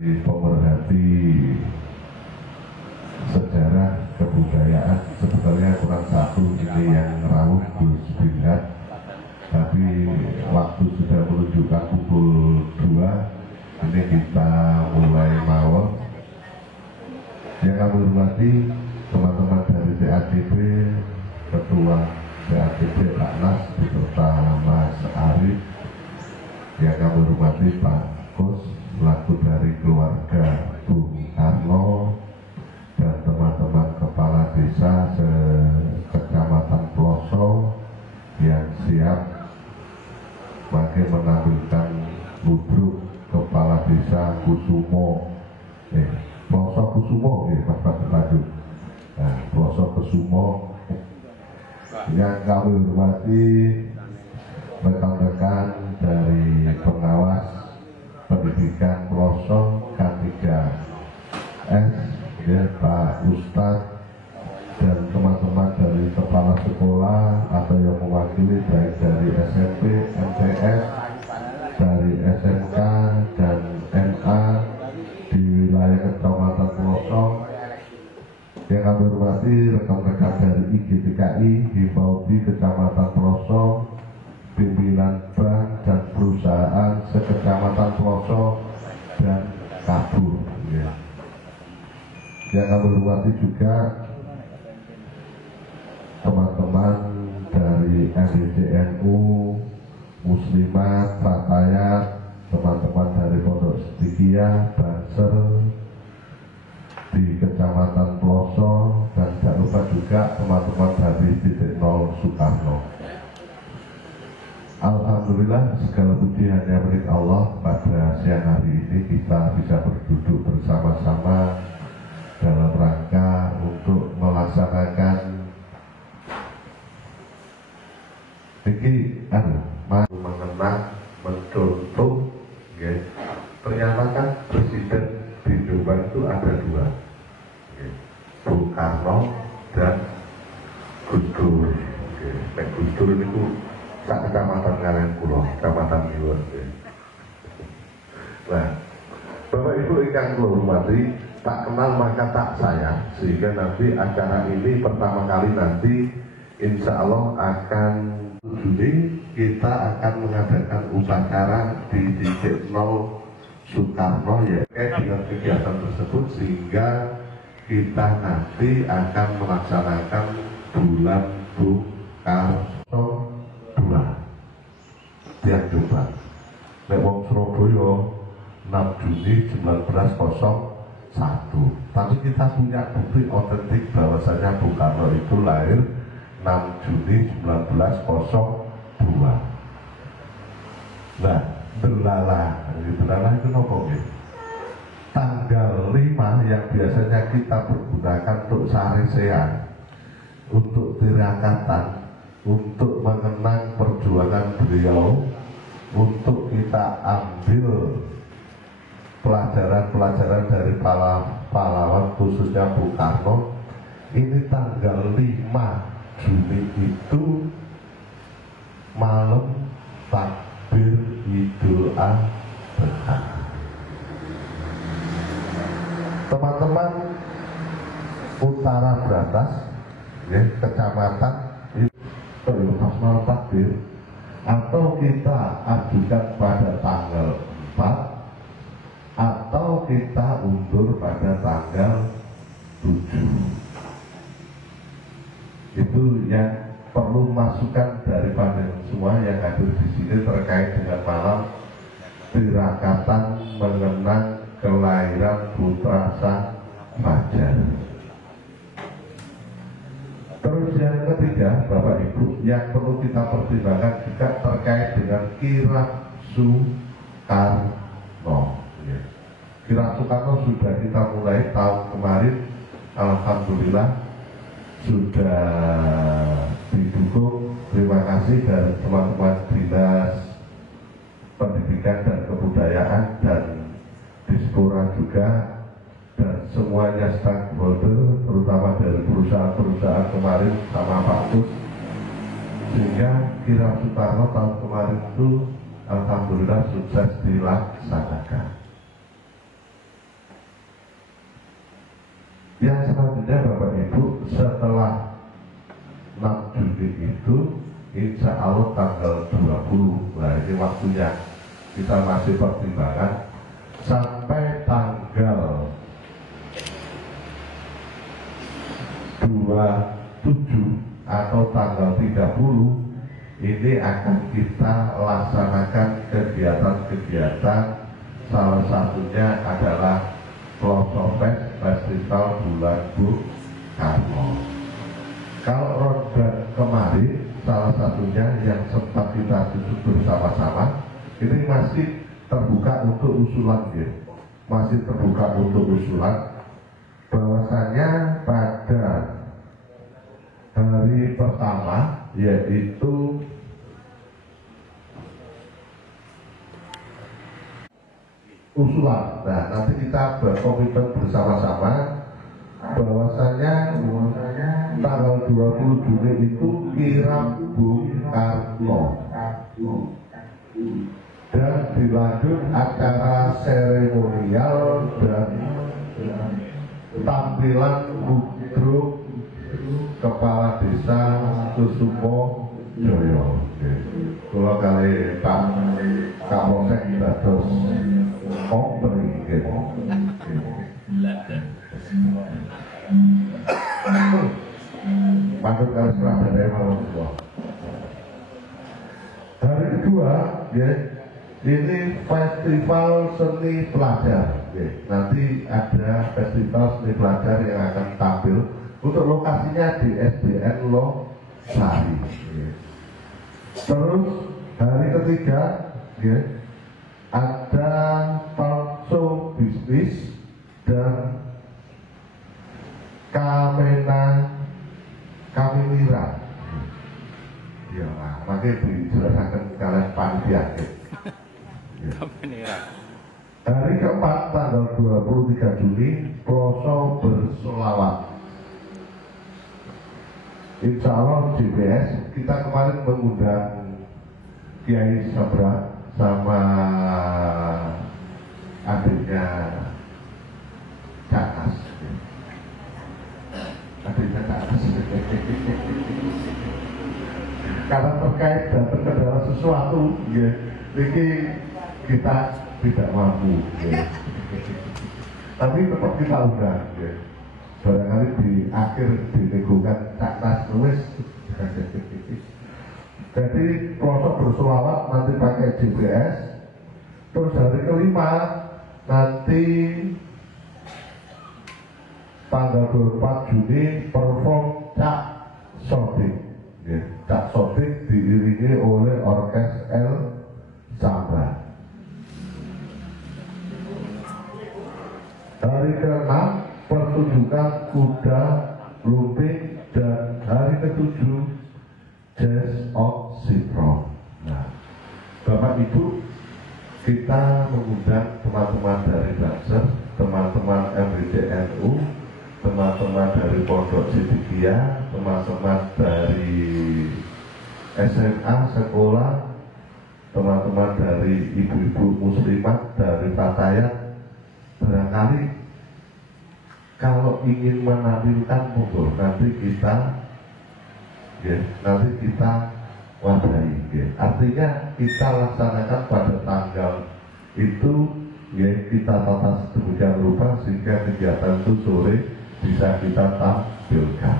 Pemerhati sejarah kebudayaan sebetulnya kurang satu ini yang rawuh Gus Binat, tapi waktu sudah menunjukkan pukul 2 ini kita mulai mawon. Yang kami hormati teman-teman dari TADP, Ketua TADP Pak Nas beserta Mas Arif, yang kami hormati Pak Kus selaku dari keluarga Bung Karno, dan teman-teman kepala desa Kecamatan Ploso yang siap bagi menampilkan ludruk kepala desa Kusumo, Ploso Kusumo, Mas lanjut. Nah, Ploso Kusumo. Yang kami hormati rekan-rekan dari pengawas pendidikan Ploso K3S, ya, Pak Ustadz dan teman-teman dari kepala sekolah atau yang mewakili baik dari SMP, MTS, dari SMK dan MA di wilayah Kecamatan Ploso. Yang kami hormati rekan-rekan dari IGTKI, Himbauti Kecamatan Ploso, pimpinan bank dan perusahaan sekecamatan Ploso dan Kabur, ya. Yang kami hormati juga teman-teman dari MDCNU, Muslimat, Fatayat, teman-teman dari Pondok Sedikiyah, Banser di Kecamatan Ploso, dan jangan lupa juga teman-teman dari Titik Nol Soekarno. Alhamdulillah, segala puji hanya milik Allah. Pada siang hari ini kita bisa berduduk bersama-sama dalam rangka untuk melaksanakan mengenang, mencontoh, ya. Ternyata kan presiden di Jombang itu ada dua, ya. Bung Karno dan Gus Dur, ya. Gus Dur itu sak kecamatan Ngalen Kulo, kecamatan Miwon. Nah, Bapak Ibu ingkang kula hormati, tak kenal maka tak sayang, sehingga nanti acara ini pertama kali nanti insya Allah akan Juni kita akan mengadakan upacara di Titik Nol Soekarno, ya, dengan kegiatan tersebut, sehingga kita nanti akan melaksanakan bulan Bung Karno tiang Jombang. Lewong Surabaya 6 Juni 1901. Tapi kita punya bukti otentik bahwasanya Bung Karno itu lahir 6 Juni 1902. Nah, delala itu nopo, tanggal 5 yang biasanya kita pergunakan untuk saresean, untuk tirakatan, untuk mengenang perjuangan beliau, untuk kita ambil pelajaran-pelajaran dari pahlawan khususnya Bung Karno. Ini tanggal 5 Juni itu malam takbir Idul Adha. Teman-teman Utara Brantas, ya, kecamatan pas malam takbir, atau kita ajukan pada tanggal 4 atau kita undur pada tanggal 7. Itu yang perlu masukan dari pandangan semua yang hadir di sini terkait dengan malam tirakatan mengenang kelahiran putra sang fajar. Terus yang ketiga, Bapak Ibu, yang perlu kita pertimbangkan juga terkait dengan kirab Soekarno, ya. Kirab Soekarno sudah kita mulai tahun kemarin, alhamdulillah sudah didukung. Terima kasih dari teman-teman Dinas Pendidikan dan Kebudayaan dan Dispora juga, dan semuanya stakeholder, terutama dari perusahaan-perusahaan kemarin sama Pak Kus, sehingga kirab Soekarno tahun kemarin itu alhamdulillah sukses dilaksanakan. Yang selanjutnya Bapak Ibu, setelah 6 Juni itu insya Allah tanggal 20, nah ini waktunya kita masih pertimbangan sampai tanggal 27 atau tanggal 30 ini akan kita laksanakan kegiatan-kegiatan, salah satunya adalah Pelosopes Festival Bulan Bung Karno. Kalau ronda kemarin, salah satunya yang sempat kita duduk bersama-sama, ini masih terbuka untuk usulan, ya. Masih terbuka untuk usulan. Bahwasanya pada hari pertama, yaitu usulan. Nah, nanti kita berkomitmen bersama-sama bahwasanya tanggal 20 Juni itu kirap Bung Karno dan dilanjut acara seremonial dan tampilan grup kepala desa Kusumo Joyo. Kalau kali Pak Kapolsek dados opening gitu. Patut kali Surabaya malam semua. Hari kedua, ya, ini festival seni pelajar. Ya. Nanti ada festival seni pelajar yang akan tampil. Untuk lokasinya di SDN Losari. Ya. Terus hari ketiga, ya, ada talkshow bisnis dan Kaminira. Ya, makanya dijelaskan kalian panitia. Ya. Hari keempat tanggal 23 Juni Ploso bersolawat. Insya Allah JBS kita kemarin mengundang Kiai Sabra sama adiknya Cakas. Adiknya Cakas. Karena terkait datang ke dalam sesuatu, ya, ini kita tidak mampu. Ya. Tapi tetap kita undang. Ya. Barangkali di akhir dinegokan Cakas nulis. Jadi proses bersolawat nanti pakai GPS. Terus hari kelima nanti tanggal 24 Juni perform Cak Sodik. Ya, Cak Sodik diiringi oleh Orkes El Samba. Hari ke-6 pertunjukan kuda lumping dan hari ke-7 Jazz of Sitro. Nah, Bapak Ibu, kita mengundang teman-teman dari Banser, teman-teman MBCNU, teman-teman dari Pondok Sidikiyah, teman-teman dari SMA sekolah, teman-teman dari ibu-ibu muslimat dari Fatayat. Barangkali kalau ingin menampilkan monggo nanti kita, ya, nanti kita wadahi. Ya. Artinya kita laksanakan pada tanggal itu, ya, kita tata sedemikian rupa sehingga kegiatan itu sore bisa kita tampilkan.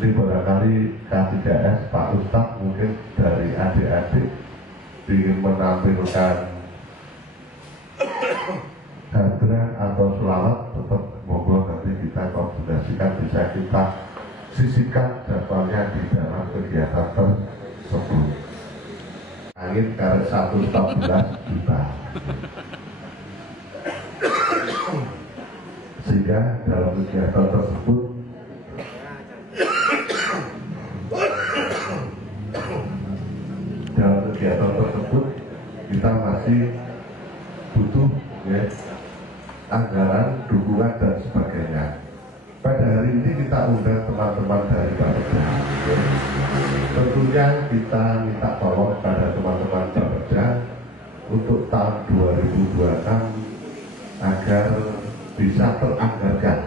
Ini barangkali K3S Pak Ustadz mungkin dari adik-adik ingin menampilkan hadran atau selawat, tetap monggo nanti kita koordinasikan, bisa kita sisihkan jadwalnya di dalam kegiatan tersebut. Angin karet 114 juta. Sehingga dalam kegiatan tersebut kita masih butuh, ya, anggaran, dukungan dan sebagainya. Pada hari ini kita undang teman-teman dari Bapeda. Tentunya kita minta tolong pada teman-teman Bapeda untuk tahun 2026 agar bisa teranggarkan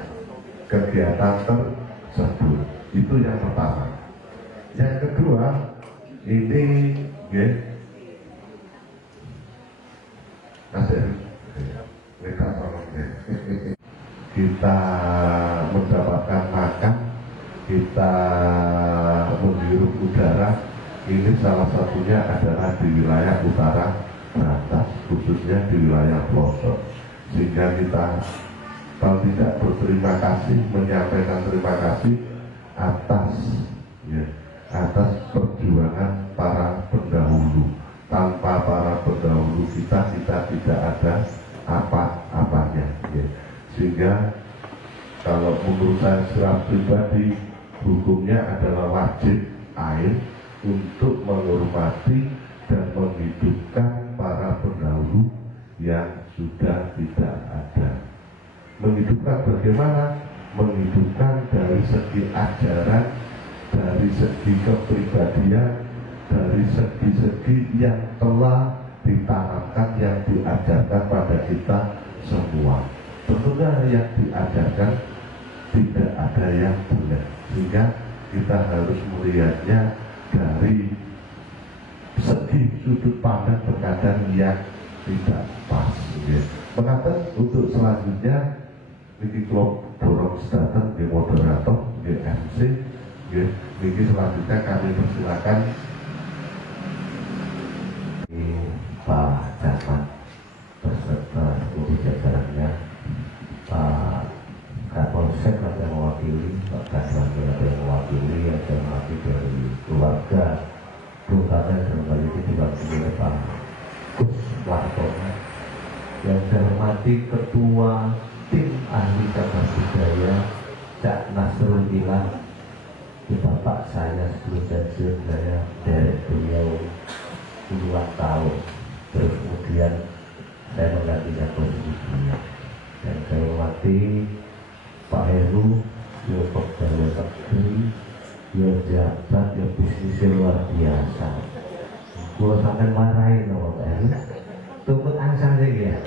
kegiatan kegiatan tersebut. Itu yang pertama. Yang kedua, ini kita mendapatkan makan, kita menghirup udara. Ini salah satunya adalah di wilayah utara batas, khususnya di wilayah pelosok. Sehingga kita kalau tidak berterima kasih, menyampaikan terima kasih atas atas perjuangan para pendahulu. Tanpa para pendahulu kita tidak ada apa-apanya. Sehingga kalau menurut saya secara pribadi, hukumnya adalah wajib air untuk menghormati dan menghidupkan para pendahulu yang sudah tidak ada. Menghidupkan bagaimana? Menghidupkan dari segi ajaran, dari segi kepribadian, dari segi-segi yang telah ditanamkan, yang diajarkan pada kita semua. Tentunya yang diajarkan tidak ada yang benar, sehingga kita harus melihatnya dari segi sudut pandang terkadang yang tidak pas. Mengapa untuk selanjutnya niki kula dorong sedanten di moderator, di MC, niki selanjutnya kami persilakan Pak Camat beserta seluruh jajarannya, Pak Kapolsek ada yang mewakili, Pak Kasranil ada yang mewakili, ada yang mewakili dari keluarga, terutama dalam hal ini diwakili oleh Pak Gus Wartono. Yang saya hormati Ketua Tim Ahli Cagar Budaya Cak Nasrul Ilah, Bapak saya sebelum pensiun saya dari beliau puluhan tahun, terus kemudian saya menggantikan posisi beliau. Dan saya hormati Pak Heru, dia pegawai negeri, dia jabat, dia bisnisnya luar biasa. Kalau sampai marahin loh Pak Heru, tunggu angsang lagi ya.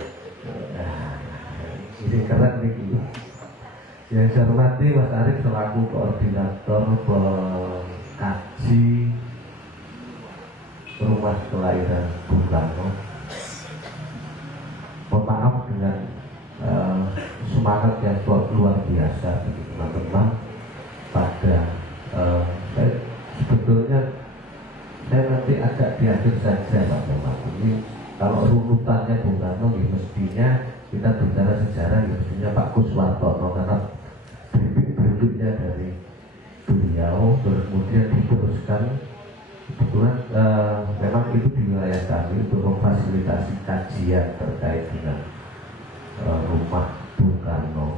Nah, ini keren nih. Yang saya hormati Mas Arief selaku koordinator pengkaji rumah kelahiran Bung Karno. Mohon maaf dengan semangat yang luar biasa bagi teman-teman pada sebetulnya saya nanti agak diakhir saja Pak Camat. Ini kalau runutannya Bung Karno mestinya kita bicara sejarah, mestinya Pak Gus Wartono, karena bibit-bibitnya dari beliau kemudian diteruskan. Kebetulan memang itu di wilayah kami untuk memfasilitasi kajian terkait dengan rumah Bung Karno.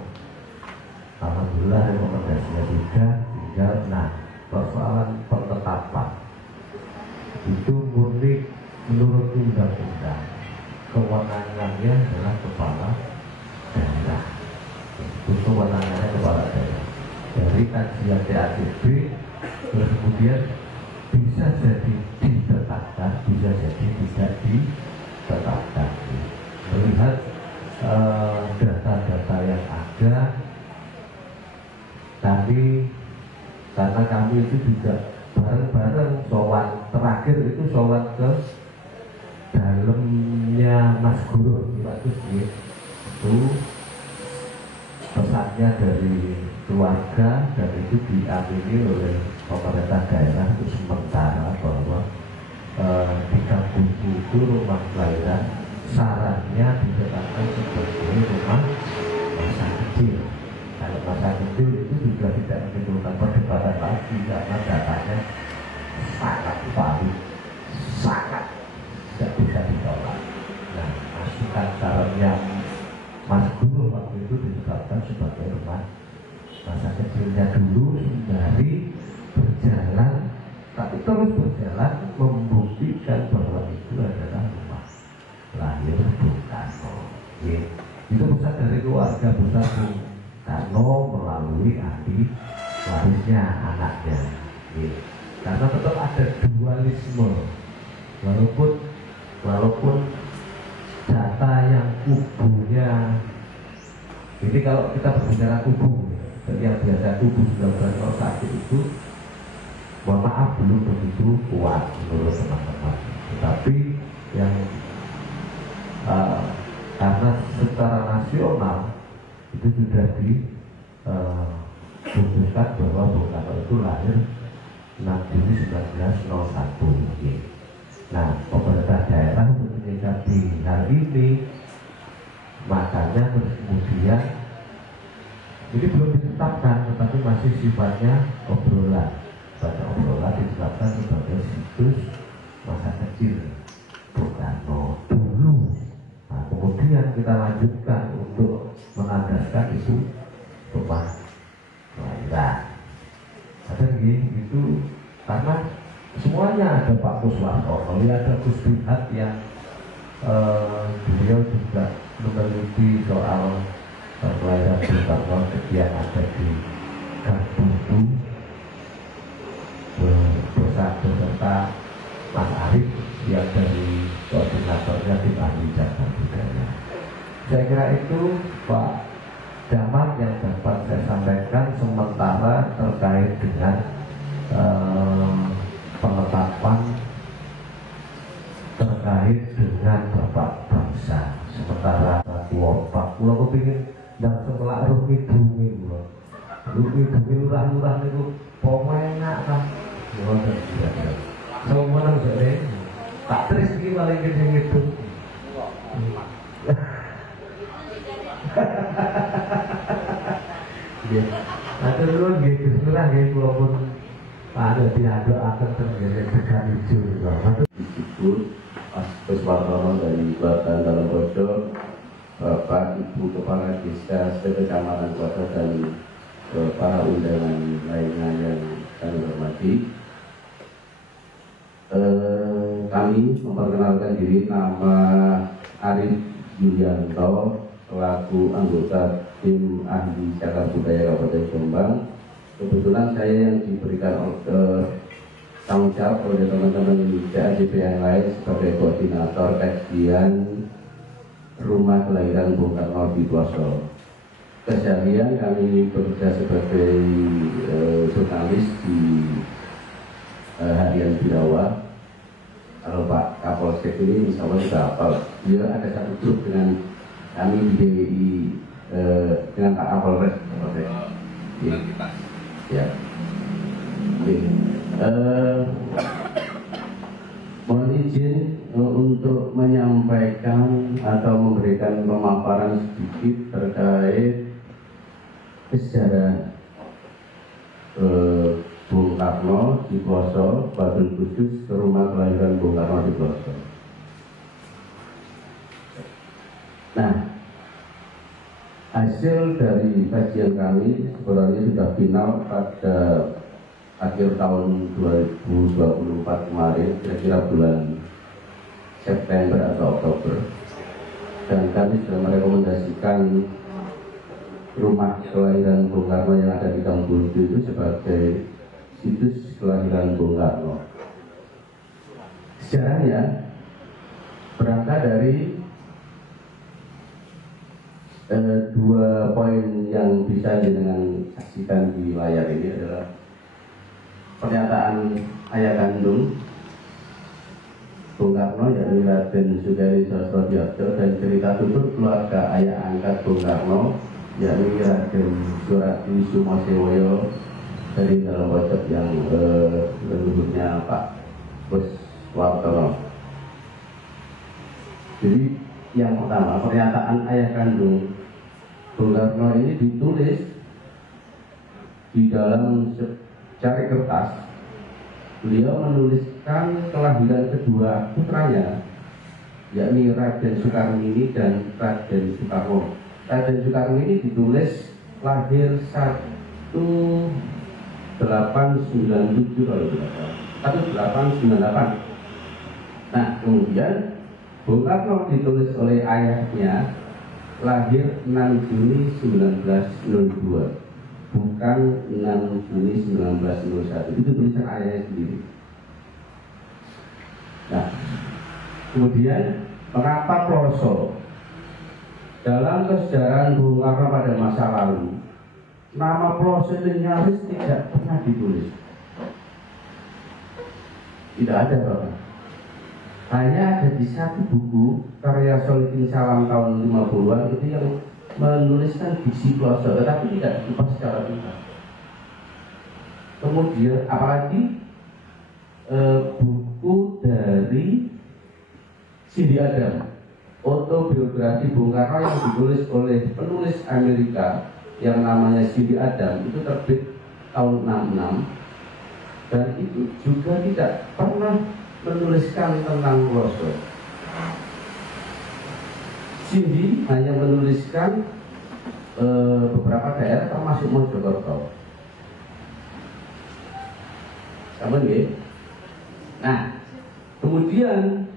Alhamdulillah rekomendasinya sudah tinggal. Nah, persoalan penetapan itu murni menurut undang-undang, kewenangannya adalah kepala daerah. Itu kewenangannya kepala daerah. Dari kajian TADB terus kemudian bisa jadi ditetapkan, bisa jadi tidak ditetapkan. Melihat data-data yang ada, karena kami itu juga bareng-bareng sowan, terakhir itu sowan ke dalamnya Mas Guru itu pesannya dari keluarga, dan itu diamini oleh pemerintah daerah untuk sementara bahwa di kampungku itu rumah kelahiran sarannya ditetapkan sebagai rumah masa kecil. Kalau masa kecil itu juga tidak menimbulkan perdebatan lagi karena datanya sangat valid, sangat tidak bisa ditolak. Nah, masukan sarannya Mas Guru waktu itu ditetapkan sebagai rumah masa kecilnya dulu, dari berjalan, tapi terus berjalan membuktikan bahwa itu adalah rumah lahir Bung Karno. Itu pesan dari keluarga besar Bung Karno melalui ahli warisnya, anaknya. Karena tetap ada dualisme, walaupun data yang kubunya ini, kalau kita berbicara kubu yang biasa 1901 itu, mohon maaf, belum begitu kuat menurut teman-teman. Tetapi yang karena secara nasional itu sudah diputuskan bahwa Bung Karno itu lahir 6 Juni 1901. Nah, pemerintah daerah untuk menyikapi hal ini, makanya terus kemudian ini belum ditetapkan, tetapi masih sifatnya obrolan. Banyak obrolan ditetapkan sebagai situs masa kecil Bung Karno dulu. Nah, kemudian kita lanjutkan untuk menandaskan itu rumah kelahiran. Ada itu karena semuanya ada Pak Kuswartono, ada Gus Bihat yang beliau juga meneliti soal kelahiran Bung Karno yang ada di Kambudu beserta Mas Arif yang dari koordinatornya tim ahli cagar budaya. Saya kira itu Pak Damar yang dapat saya sampaikan sementara terkait dengan penetapan terkait dengan Bapak Bangsa. Sementara Pak Pulau kepingin dan setelah Rumi Bumi lurah-lurah itu pemenak kan so menang jadi tak terus ini paling gede itu ada dulu gitu lurah gitu walaupun ada diaduk akan terjadi tekan hijau disebut Mas Kuswartono dari Badan Dalam Bodo, Bapak Ibu Kepala Desa Sekecamatan Kota dan para undangan lainnya yang kami hormati. Kami memperkenalkan diri, nama Arif Yulianto, selaku anggota tim ahli cagar budaya Kabupaten Jombang. Kebetulan saya yang diberikan tanggung jawab oleh teman-teman CAJB yang lain sebagai koordinator kajian rumah kelahiran Bung Karno di Ploso. Keseharian kami bekerja sebagai jurnalis di harian Birawa. Kalau Pak Kapolsek ini insya Allah sudah hafal. Dia ada satu grup dengan kami di DWI dengan Pak Kapolres. Ya. Mohon izin untuk menyampaikan atau memberikan pemaparan sedikit terkait sejarah Bung Karno di Ploso, wabil khusus ke rumah kelahiran Bung Karno di Ploso. Nah, hasil dari kajian kami sebenarnya sudah final pada akhir tahun 2024 kemarin, kira-kira bulan September atau Oktober, dan kami sudah merekomendasikan rumah kelahiran Bung Karno yang ada di Kambudu itu sebagai situs kelahiran Bung Karno. Sejarahnya berangkat dari dua poin yang bisa dengan saksikan di layar ini adalah pernyataan ayah kandung Bung Karno yakni Raden Sugeng Sosrodiojo dan cerita tutur keluarga ayah angkat Bung Karno yakni Raden Surati Sumosewoyo dari dalam wajah yang leluhurnya Pak Kuswartono. Jadi yang pertama, pernyataan ayah kandung Bung Karno ini ditulis di dalam secari kertas. Beliau menuliskan kelahiran kedua putranya, yakni Raden Soekarmini dan Raden Soekarno. Raden Soekarno ini ditulis lahir 1897 kalau tidak salah, 1898. Nah, kemudian Bung Karno ditulis oleh ayahnya lahir 6 Juni 1902, bukan 6 Juni 1901. Itu tulisan ayahnya sendiri. Nah, kemudian mengapa Ploso? Dalam kesejarahan Bung Karno pada masa lalu, nama Ploso itu nyaris tidak pernah ditulis. Tidak ada, Bapak. Hanya ada di satu buku karya Solihin Salam tahun 50-an itu yang menuliskan diksi Ploso, tetapi tidak dikupas secara tuntas. Kemudian apalagi buku dari Cindy Adam, autobiografi Bung Karno yang ditulis oleh penulis Amerika yang namanya Cindy Adam, itu terbit tahun 66 dan itu juga tidak pernah menuliskan tentang Ploso. Cindy hanya menuliskan beberapa daerah termasuk Mojokerto. Sama nggih? Nah, kemudian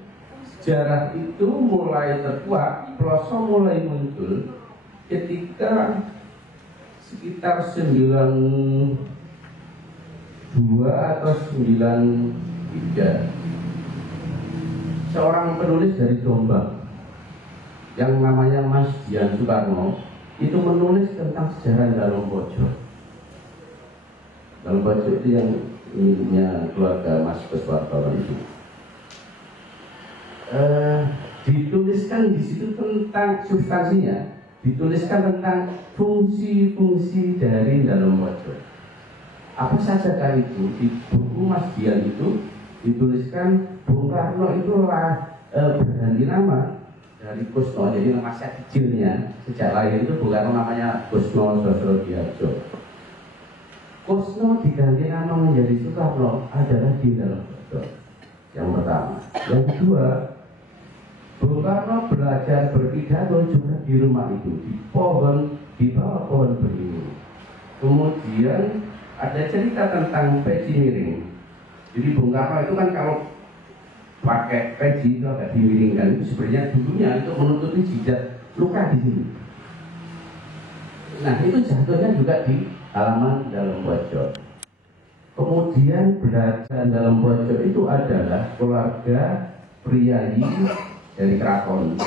sejarah itu mulai terkuat, Ploso mulai muncul ketika sekitar 92 atau 93. Seorang penulis dari Jombang yang namanya Mas Dian Soekarno itu menulis tentang sejarah Dalam Pojok. Dalam Pojok itu yang miliknya keluarga Mas Beswartono itu. Dituliskan di situ tentang substansinya, dituliskan tentang fungsi-fungsi dari Dalam Pojok. Apa saja kan itu? Di buku Mas Dian itu dituliskan Bung Karno itulah berganti nama dari Kusno, jadi nama saya kecilnya sejak lahir itu Bung Karno namanya Kusno Sosrogiarjo. Kusno diganti nama menjadi Soekarno adalah di Dalam Pojok. Yang pertama. Yang kedua, Bung Karno belajar berpidato juga di rumah itu, di pohon, di bawah pohon beringin. Kemudian ada cerita tentang peci miring. Jadi Bung Karno itu kan kalau pakai peci itu agak dimiringkan, itu sebenarnya dulunya untuk menutupi jejak luka di sini. Nah itu jatuhnya juga di halaman Dalam Pojok. Kemudian belajar Dalam Pojok itu adalah keluarga priayi dari keraton.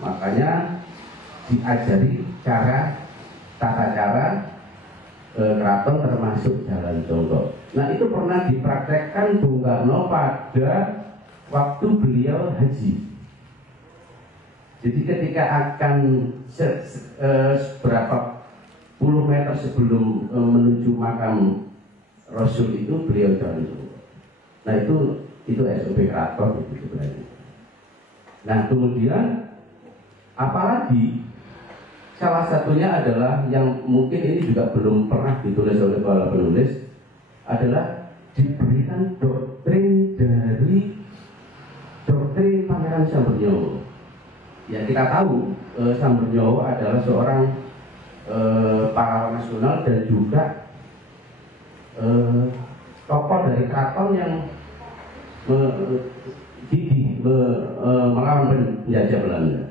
Makanya diajari tata cara keraton termasuk jalan jongkok. Nah itu pernah dipraktekkan Bung Karno pada waktu beliau haji. Jadi ketika akan berapa puluh meter sebelum menuju makam Rasul itu beliau jalan jongkok. Nah itu SOP keraton itu sebenarnya. Nah kemudian apalagi salah satunya adalah yang mungkin ini juga belum pernah ditulis oleh para penulis adalah diberikan doktrin dari doktrin Pangeran Sambernyowo. Ya kita tahu Sambernyowo adalah seorang pahlawan nasional dan juga tokoh dari keraton yang melawan penjajah Belanda.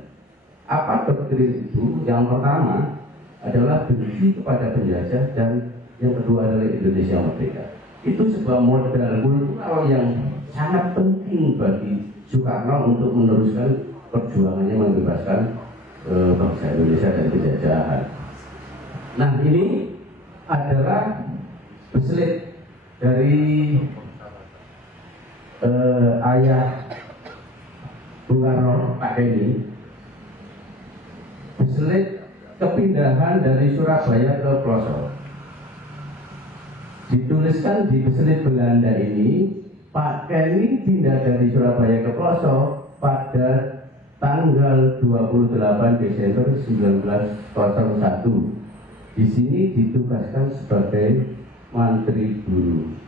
Apa doktrin itu? Yang pertama adalah benci kepada penjajah dan yang kedua adalah Indonesia merdeka. Itu sebuah modal kultural yang sangat penting bagi Soekarno untuk meneruskan perjuangannya membebaskan bangsa Indonesia dari penjajahan. Nah ini adalah beslit dari ayah Bung Karno, Pak Denny. Beslit kepindahan dari Surabaya ke Ploso. Dituliskan di beslit Belanda ini, Pak Denny pindah dari Surabaya ke Ploso pada tanggal 28 Desember 1901. Di sini ditugaskan sebagai Mantri Guru.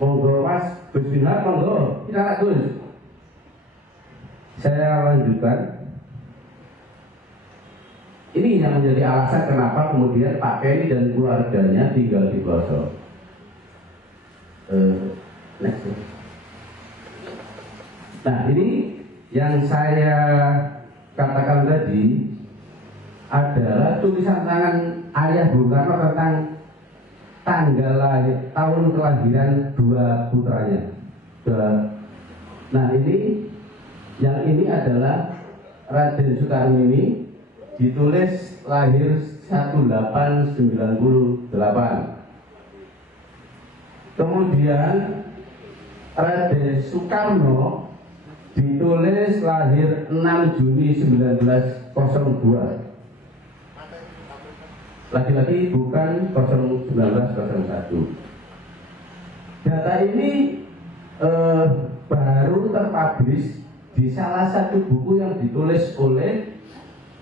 Monggo Mas Gus Binar, monggo kita Gus. Saya lanjutkan. Ini yang menjadi alasan kenapa kemudian Pak Denny dan keluarganya tinggal di Ploso. Next. Nah ini yang saya katakan tadi adalah tulisan tangan ayah Bung Karno tentang tanggal lahir, tahun kelahiran dua putranya. Nah ini yang ini adalah Raden Soekarno ini ditulis lahir 1898. Kemudian Raden Soekarno ditulis lahir 6 Juni 1902. Lagi-lagi bukan 1901. Data ini baru terpublish di salah satu buku yang ditulis oleh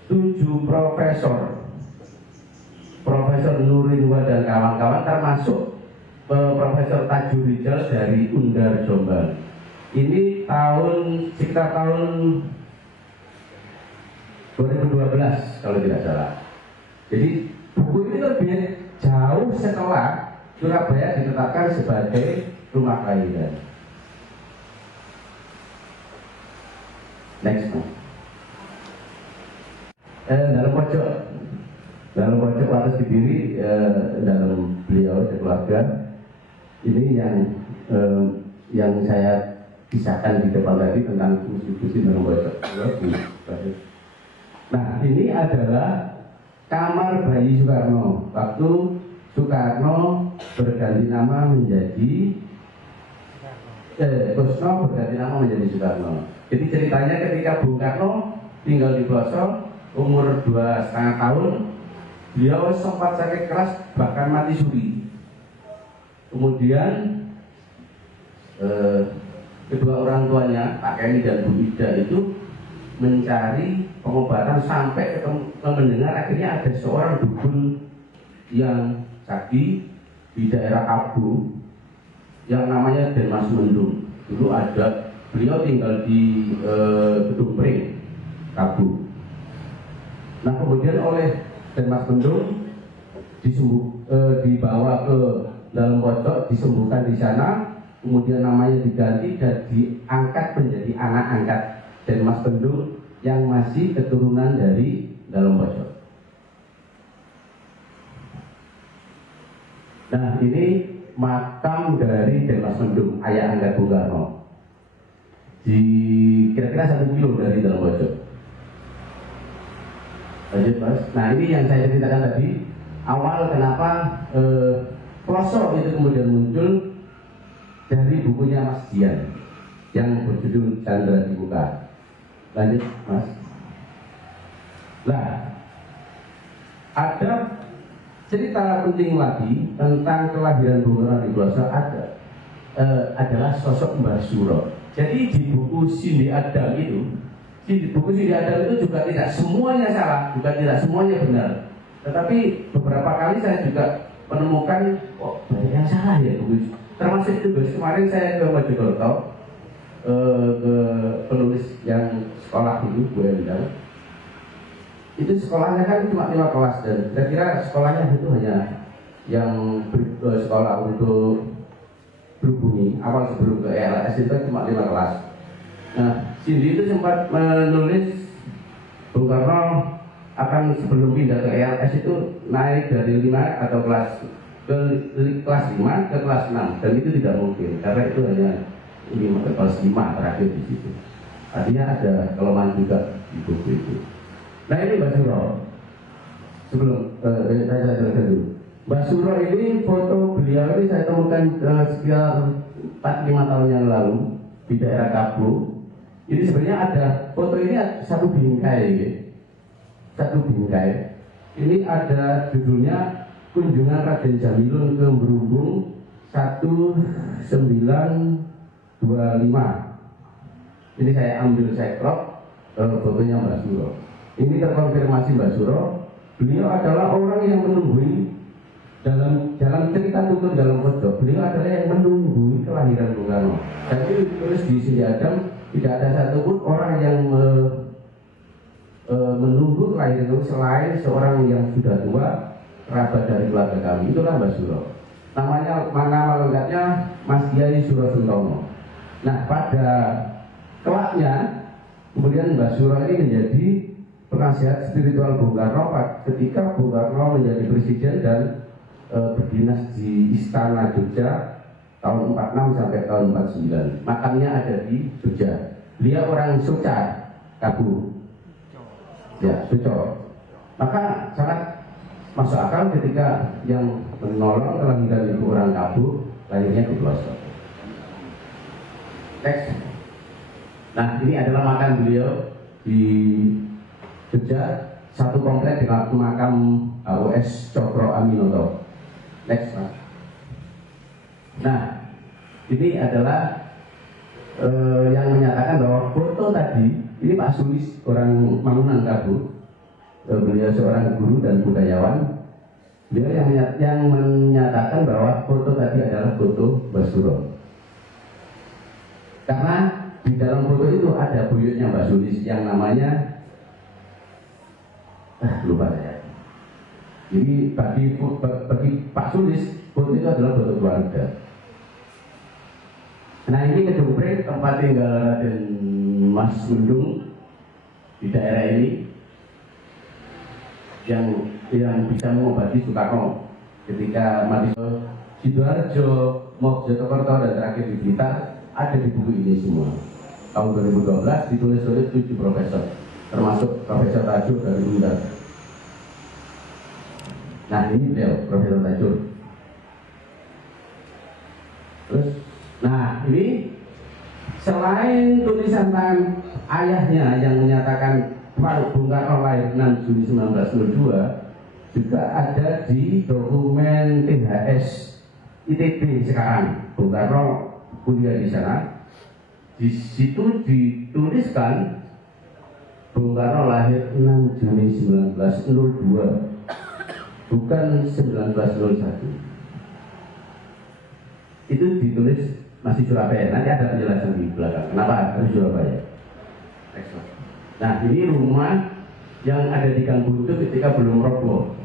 7 Profesor Nurinwa dan kawan-kawan, termasuk Profesor Tajur Rijal dari Undar Jombang. Ini sekitar tahun 2012 kalau tidak salah. Jadi buku ini lebih jauh setelah Surabaya ditetapkan sebagai rumah kelahiran. Next. Dalam pojok atas berdiri dalam beliau dan keluarga. Ini yang saya kisahkan di depan tadi tentang fungsi-fungsi dalam pojok. Nah, ini adalah kamar bayi Soekarno waktu Soekarno berganti nama menjadi Kusno berganti nama menjadi Soekarno. Jadi ceritanya ketika Bung Karno tinggal di pelosok umur 2,5 tahun, beliau sempat sakit keras bahkan mati suri. Kemudian kedua orang tuanya Pak Kenny dan Bu Ida itu mencari pengobatan sampai mendengar akhirnya ada seorang dukun yang sakti di daerah Kabu yang namanya Den Mas Mendung. Dulu ada, beliau tinggal di Gedung Pring, Kabu. Nah, kemudian oleh Den Mas Mendung dibawa ke dalam pojok, disembuhkan di sana, kemudian namanya diganti dan diangkat menjadi anak angkat Den Mas Mendung yang masih keturunan dari dalam pojok. Nah, ini makam dari Den Mas Mendung, ayah angkat Bung Karno, di kira-kira 1 kilo dari dalam pojok. Lanjut, Mas. Nah, ini yang saya ceritakan tadi, awal kenapa pelosok itu kemudian muncul dari bukunya Mas Dian yang berjudul Chandra Dibuka. Lanjut, Mas. Nah, ada cerita penting lagi tentang kelahiran Bung Karno di pelosok adalah sosok Mbah Suro. Jadi di buku Cindy Adam itu juga tidak semuanya salah, juga tidak semuanya benar. Tetapi beberapa kali saya juga menemukan banyak yang salah ya buku. Termasuk itu kemarin saya ke Mojokerto, ke penulis yang sekolah itu Bu Endang. Itu sekolahnya kan cuma 5 kelas dan saya kira sekolahnya itu hanya yang sekolah untuk berhubungi awal sebelum ke ELS itu cuma 5 kelas. Nah, Cindy itu sempat menulis Bung Karno akan sebelum pindah ke ELS itu naik dari 5 atau kelas 5 ke kelas 6 dan itu tidak mungkin karena itu hanya 5 ke kelas 5 terakhir di situ. Artinya ada kelemahan juga di buku itu. Nah, ini Mbak Suro. Sebelum saya jelaskan dulu. Mbak Suro ini foto beliau ini saya temukan sekitar 4-5 tahun yang lalu di daerah Kabu. Ini sebenarnya ada foto ini satu bingkai, ya. Satu bingkai. Ini ada judulnya Kunjungan Raden Jamilun ke Berhubung 1925. Ini saya ambil, saya crop fotonya Mbak Suro. Ini terkonfirmasi Mbak Suro. Beliau adalah orang yang menunggui dalam cerita Tutun dalam pojok. Beliau adalah yang menunggui kelahiran Bung Karno. Dan itu ditulis di Cindy Adam, tidak ada satupun orang yang menunggu kelahiran itu selain seorang yang sudah tua, kerabat dari keluarga kami. Itulah Mbak Suro. Nama lengkapnya Mas Dian Suro Suntono. Nah, pada kelaknya kemudian Mbak Suro ini menjadi penasihat spiritual Bung Karno ketika Bung Karno menjadi presiden dan berdinas di Istana Jogja tahun 46 sampai tahun 49. Makamnya ada di Jogja. Beliau orang Soca, Kabu. Ya, Soco. Maka masuk akal ketika yang menolong kelahiran itu orang kabur, lahirnya di pelosok. Next. Nah, ini adalah makam beliau di Jogja, satu komplek dengan makam AOS Cokro Aminoto. Next, Pak. Nah, ini adalah yang menyatakan bahwa foto tadi, ini Pak Sulis, orang Mangunan kabur. Beliau seorang guru dan budayawan. Beliau yang menyatakan bahwa foto tadi adalah foto Mbah Suro. Karena di dalam foto itu ada buyutnya Mbak Sulis yang namanya lupa saya. Jadi bagi Pak Sulis, foto itu adalah foto keluarga. Nah, ini Kedung Pring, tempat tinggal Raden Mas Mendung di daerah ini, yang bisa mengobati Soekarno ketika mati. Sidoarjo, Mojokerto, dan terakhir di Blitar ada di buku ini semua. Tahun 2012 ditulis oleh 7 profesor, termasuk Profesor Tajur dari UNDAR. Nah, ini beliau, Profesor Tajur. Terus, nah ini selain tulisan tangan ayahnya yang menyatakan Pak Bung Karno lahir 6 Juni 1902, juga ada di dokumen THS ITB sekarang. Bung Karno kuliah di sana. Di situ dituliskan Bung Karno lahir 6 Juni 1902, bukan 1901. Itu ditulis masih Surabaya. Nanti ada penjelasan di belakang kenapa harus Surabaya. Nah, ini rumah yang ada di Gang Buntu ketika belum roboh.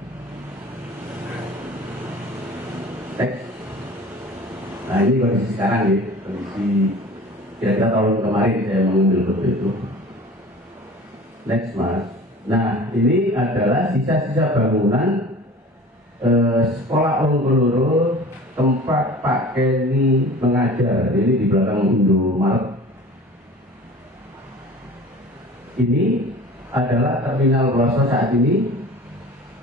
Nah, ini kondisi sekarang ya, kondisi kira-kira tahun kemarin saya mengambil foto itu. Next, Mas. Nah, ini adalah sisa-sisa bangunan sekolah Ongkoloro, tempat Pak Kenny mengajar. Ini di belakang Indomaret. Ini adalah terminal Ploso saat ini,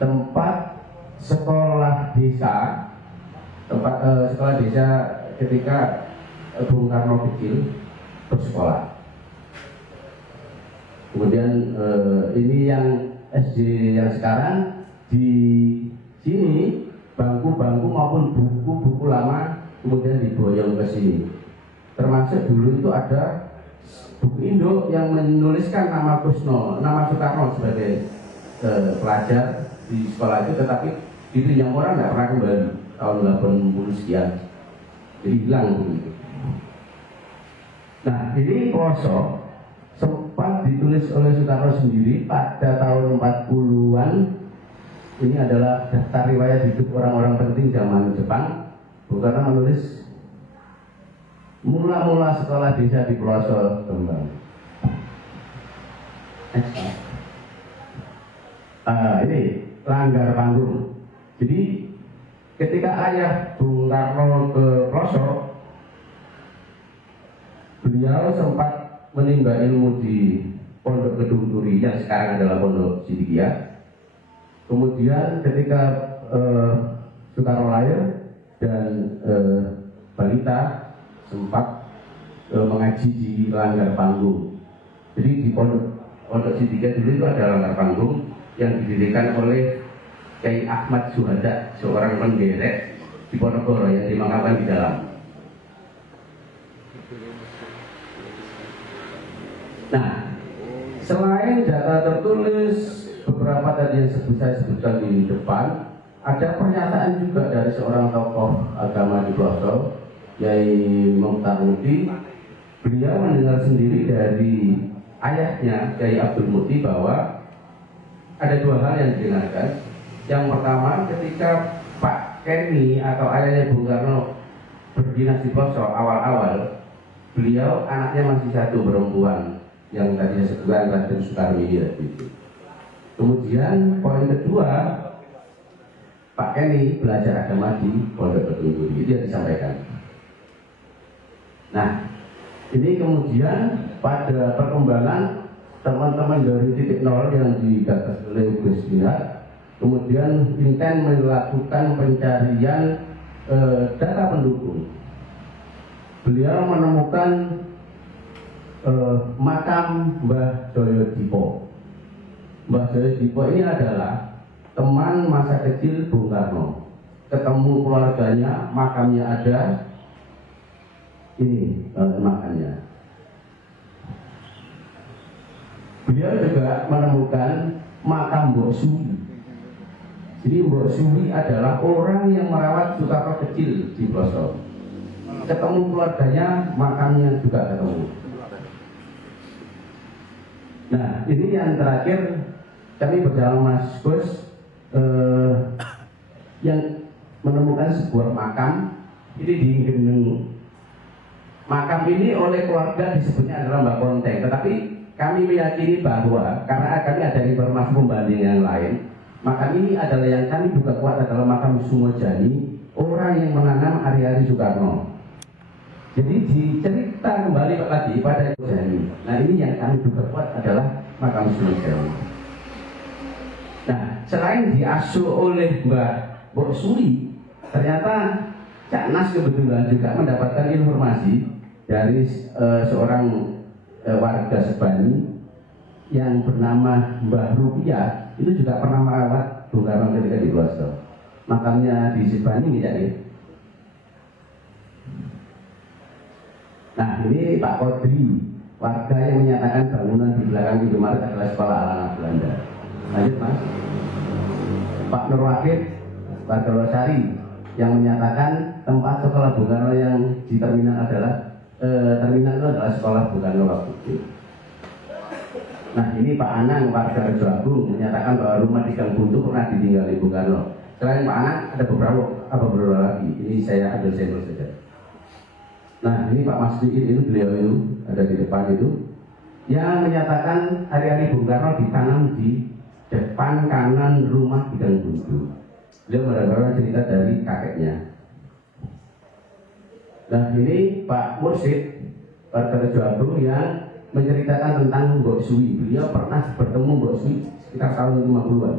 tempat sekolah desa, sekolah desa ketika Bung Karno kecil bersekolah. Kemudian ini yang SD yang sekarang, di sini bangku-bangku maupun buku-buku lama kemudian diboyong ke sini. Termasuk dulu itu ada buku induk yang menuliskan nama Soekarno sebagai pelajar di sekolah itu, tetapi itu yang orang nggak pernah kembali tahun 80 sekian, jadi hilang buku itu. Nah, ini Ploso sempat ditulis oleh Soekarno sendiri pada tahun 40-an. Ini adalah daftar riwayat hidup orang-orang penting zaman Jepang. Bung Karno menulis mula-mula sekolah desa di Ploso Kembang. Ini Langgar Panggung. Jadi ketika ayah Bung Karno ke Ploso, beliau sempat menimba ilmu di Pondok Kedung Turi yang sekarang adalah Pondok Sidikiyah. Kemudian ketika Soekarno lahir dan balita sempat mengaji di Langgar Panggung. Jadi di Pondok Sidikiyah dulu itu ada Langgar Panggung yang didirikan oleh Kyai Ahmad Suhada, seorang penderek di Ponorogo yang dimakamkan di dalam. Nah, selain data tertulis beberapa tadi yang saya sebutkan di depan, ada pernyataan juga dari seorang tokoh agama di Ploso, Kyai Mukhtar Muti. Beliau mendengar sendiri dari ayahnya Kyai Abdul Muti bahwa ada dua hal yang didengarkan. Yang pertama, ketika Pak Kenny atau ayahnya Bung Karno berdinas di Ploso awal-awal, beliau anaknya masih satu perempuan yang tadi saya sebutkan Raden Soekarmi itu. Kemudian poin kedua, Pak Kenny belajar agama di Pondok Kedung Turi, itu yang disampaikan. Nah, ini kemudian pada perkembangan teman-teman dari titik nol yang digagas oleh Gus Binar, kemudian intens melakukan pencarian data pendukung. Beliau menemukan makam Mbah Joyo Dipo. Mbah Joyo Dipo ini adalah teman masa kecil Bung Karno. Ketemu keluarganya, makamnya ada. Ini makamnya. Beliau juga menemukan makam Mbok Suwi. Jadi Mbok Suwi adalah orang yang merawat Soekarno kecil di Ploso. Ketemu keluarganya, makamnya juga ketemu. Nah, ini yang terakhir kami bersama Mas Gus yang menemukan sebuah makam ini di Geneng. Makam ini oleh keluarga disebutnya adalah Mbak Konteng, tetapi kami meyakini bahwa karena kami ada informasi pembanding yang lain, makam ini adalah yang kami duga kuat adalah makam Sumojani, orang yang menanam hari-hari Soekarno. Jadi dicerita kembali lagi pada Sumojani. Nah, ini yang kami duga kuat adalah makam Sumojani. Nah, selain diasuh oleh Mbok Suwi, ternyata Cak Nas kebetulan juga mendapatkan informasi dari seorang warga Sebani yang bernama Mbah Rupiah, itu juga pernah merawat Bung Karno ketika di Ploso. Makamnya di Sebani ya. Nah, ini Pak Kodri, warga yang menyatakan bangunan di belakang Indomaret adalah sekolah ala-ala Belanda. Lanjut Mas. Pak Nur Wahid, warga Losari, yang menyatakan tempat sekolah Bung Karno yang di terminal terminal itu adalah sekolah Bung Karno waktu itu. Nah, ini Pak Anang, warga Rejo Agung, menyatakan bahwa rumah di Gang Buntu pernah ditinggali Bung Karno. Selain Pak Anang ada beberapa lagi. Ini saya ambil sampel saja. Nah, ini Pak Mas Diin, itu beliau itu ada di depan itu, yang menyatakan hari-hari Bung Karno ditanam di depan kanan rumah di Gang Buntu. Beliau mendapatkan cerita dari kakeknya. Nah, ini Pak Mursid, warga Rejo Agung, yang menceritakan tentang Mbok Suwi. Beliau pernah bertemu Mbok Suwi sekitar tahun 50-an.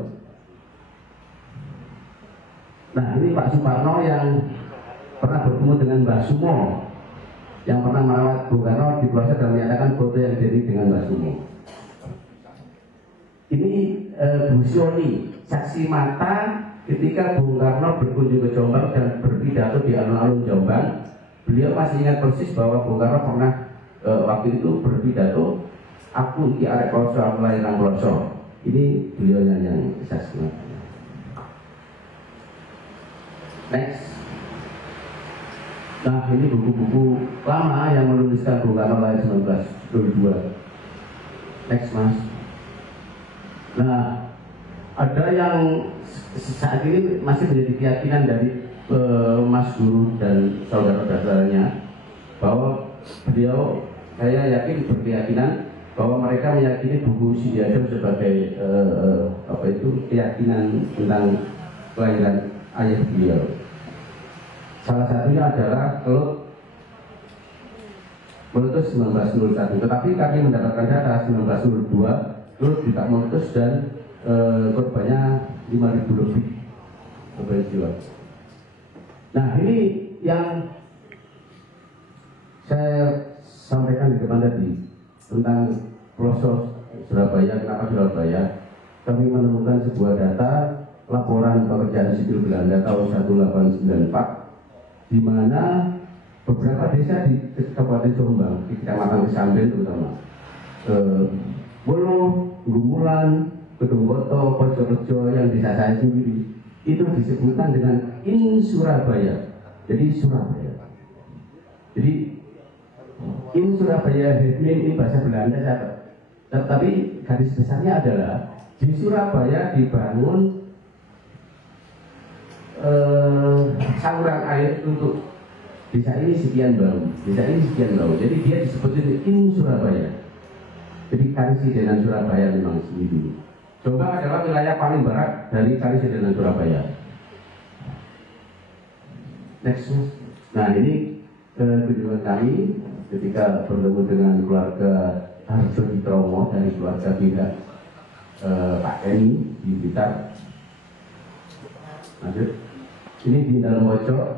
Nah, ini Pak Suparno yang pernah bertemu dengan Mbah Sumo, yang pernah merawat Bung Karno di Ploso dan menyatakan foto yang identik dengan Mbah Sumo. Ini Bu Sioni, saksi mata ketika Bung Karno berkunjung ke Jombang dan berpidato di alun-alun Jombang. Beliau masih ingat persis bahwa Bung Karno pernah waktu itu berpidato, aku iki arek Ploso, aku lahir nang Ploso. Ini beliau yang saksi mata. Next. Nah, ini buku-buku lama yang menuliskan Bung Karno lahir 1922. Next Mas. Nah, ada yang saat ini masih menjadi keyakinan dari Mas Guru dan saudara-saudaranya bahwa beliau, saya yakin berkeyakinan bahwa mereka meyakini buku Sidi Ajam sebagai keyakinan tentang kelahiran ayah beliau. Salah satunya adalah Kelut meletus 1901, tetapi kami mendapatkan data 1902 Kelut tidak meletus dan korbannya 5.000 lebih korban jiwa. Nah, ini yang saya sampaikan di depan tadi tentang Ploso Surabaya. Kenapa Surabaya? Kami menemukan sebuah data laporan pekerjaan sipil Belanda tahun 1894, di mana beberapa desa di Kabupaten Jombang, di Kecamatan Kesamben terutama, Wolo, Gumulan, Kedungboto, Pojokrejo yang desa saya sendiri, itu disebutkan dengan In Surabaya. Jadi Surabaya. Jadi In Surabaya, ini bahasa Belanda saja. Tapi garis besarnya adalah di Surabaya dibangun saluran air untuk desa ini sekian bau, desa ini sekian bau. Jadi dia disebut In Surabaya. Jadi Karisidenan Surabaya memang sendiri. Jombang adalah wilayah paling barat dari Karisidenan Surabaya. Next. Nah, ini kunjungan kami ketika bertemu dengan keluarga Harjo Ditromo dari keluarga Binda Pak Eni di Blitar. Lanjut. Ini di dalam pojok.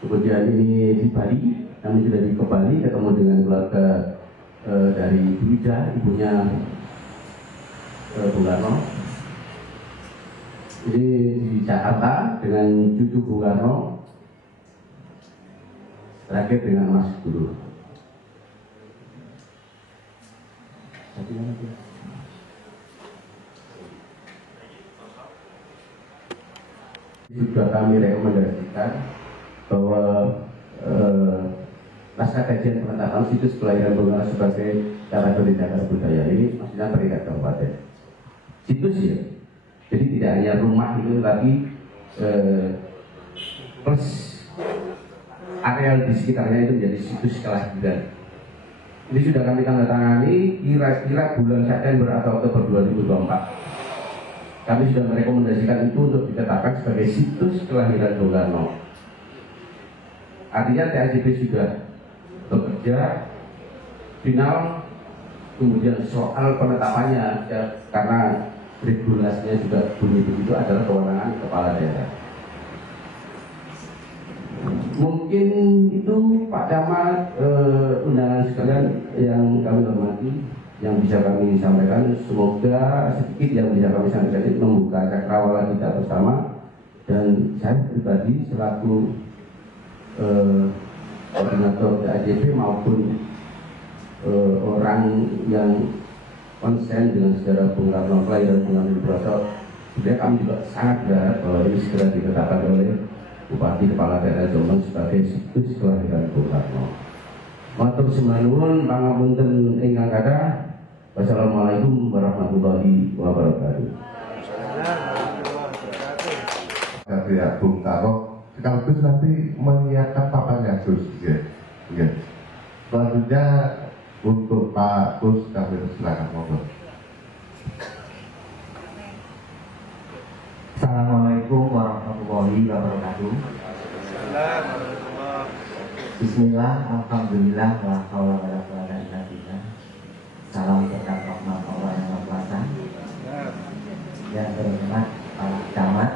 Kemudian ini di Bali, kami sudah di Bali ketemu dengan keluarga dari Bu Ida, ibunya Bung Karno. Ini di Jakarta dengan cucu Bung Karno. Terakhir dengan Mas Guru. Sudah kami rekomendasikan bahwa naskah kajian penetapan situs kelahiran Bung Karno sebagai kategori cagar budaya ini maksudnya terikat kabupaten. Situs ya, jadi tidak hanya rumah itu tapi plus areal di sekitarnya itu menjadi situs kelahiran. Ini sudah kami tanda tangani kira-kira bulan September atau Oktober 2024. Kami sudah merekomendasikan itu untuk ditetapkan sebagai situs kelahiran Bung Karno. Artinya TAJB sudah bekerja final, kemudian soal penetapannya ya, karena regulasinya juga bunyi begitu adalah kewenangan kepala daerah. Mungkin itu Pak Camat, undangan sekalian yang kami hormati, yang bisa kami sampaikan. Semoga sedikit yang bisa kami sampaikan itu membuka cakrawala kita bersama. Dan saya pribadi selaku koordinator TAJB maupun orang yang konsen dengan sejarah Bung Karno kelahiran Bung Karno Broso, sebenarnya kami juga sangat berharap bahwa ini segera ditetapkan oleh Bupati Kepala Daerah Jombang sebagai situs kelahiran Bung Karno. Matur sembah nuwun pangapunten ingkang kathah. Wassalamualaikum warahmatullahi wabarakatuh. Ya, Bung Karno sekaligus nanti menyiapkan papannya Gus. Ya. Selanjutnya untuk Pak Gus kami silakan monggo. Assalamualaikum warahmatullahi wabarakatuh. Bismillah, alhamdulillah, wa haula wala quwwata illa billah. Salam berkat rahmat Allah yang Maha Kuasa. Yang terhormat Pak Camat,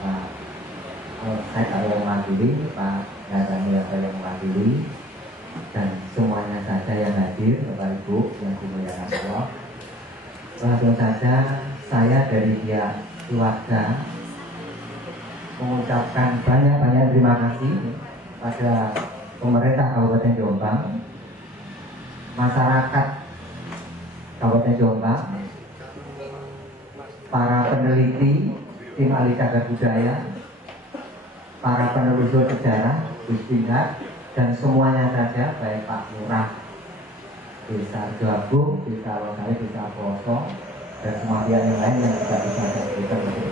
Pak Said Al Mawakili, Pak Nadani yang mewakili, dan semuanya saja yang hadir, Bapak Ibu yang dimuliakan Allah. Langsung saja saya dari pihak keluarga mengucapkan banyak terima kasih pada pemerintah Kabupaten Jombang, masyarakat Kabupaten Jombang, para peneliti tim ahli cagar budaya, para penelusur sejarah, Gus Tingkat, dan semuanya saja, baik Pak Lurah Desa Gabung, Desa Losari, Desa Poso, dan semua pihak yang lain yang tidak bisa saya berikan untuk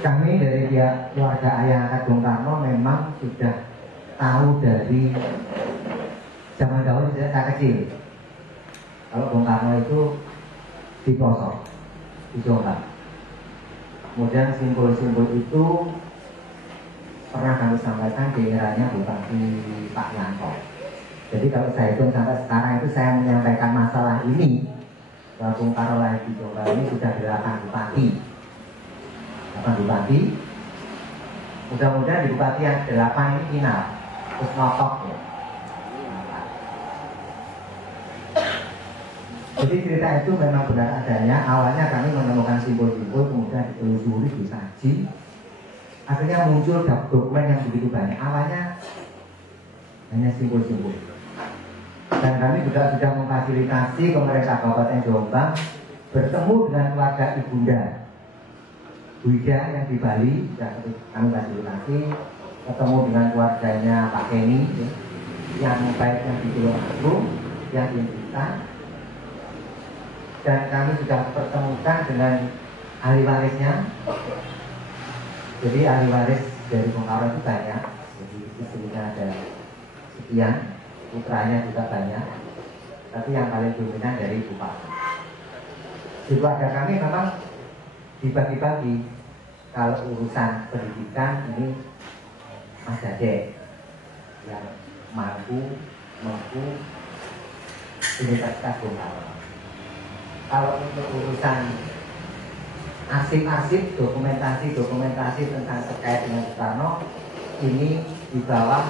kami dari pihak keluarga ayah angkat Bung Karno memang sudah tahu dari zaman dahulu sejak saya kecil kalau Bung Karno itu di Poso, di Jombang. Kemudian simbol-simbol itu pernah kami sampaikan di eranya Bupati Pak Yanto. Jadi kalau saya hitung sampai sekarang itu saya menyampaikan masalah ini bahwa Bung Karno lahir di Jombang ini sudah 8 bupati. 8 bupati. Mudah-mudahan di bupati yang 8 ini final, terus notok ya. Jadi cerita itu memang benar adanya. Awalnya kami menemukan simbol-simbol, kemudian ditelusuri, dikaji. Akhirnya muncul dokumen yang begitu banyak. Awalnya hanya simbol-simbol. Dan kami juga sudah memfasilitasi pemerintah Kabupaten Jombang bertemu dengan keluarga Ibunda Bu Ida yang di Bali. Sudah kami fasilitasi ketemu dengan keluarganya Pak Kenny yang baik yang di Tulungagung, yang di kita. Dan kami sudah pertemukan dengan ahli warisnya. Jadi ahli waris dari Bung Karno itu banyak. Jadi istrinya ada sekian, putranya juga banyak. Tapi yang paling dominan dari Bupati. Di keluarga kami memang dibagi-bagi. Kalau urusan pendidikan ini Mas Dade yang mampu Universitas Bung Karno. Kalau untuk urusan arsip-arsip, dokumentasi tentang terkait dengan Soekarno ini di bawah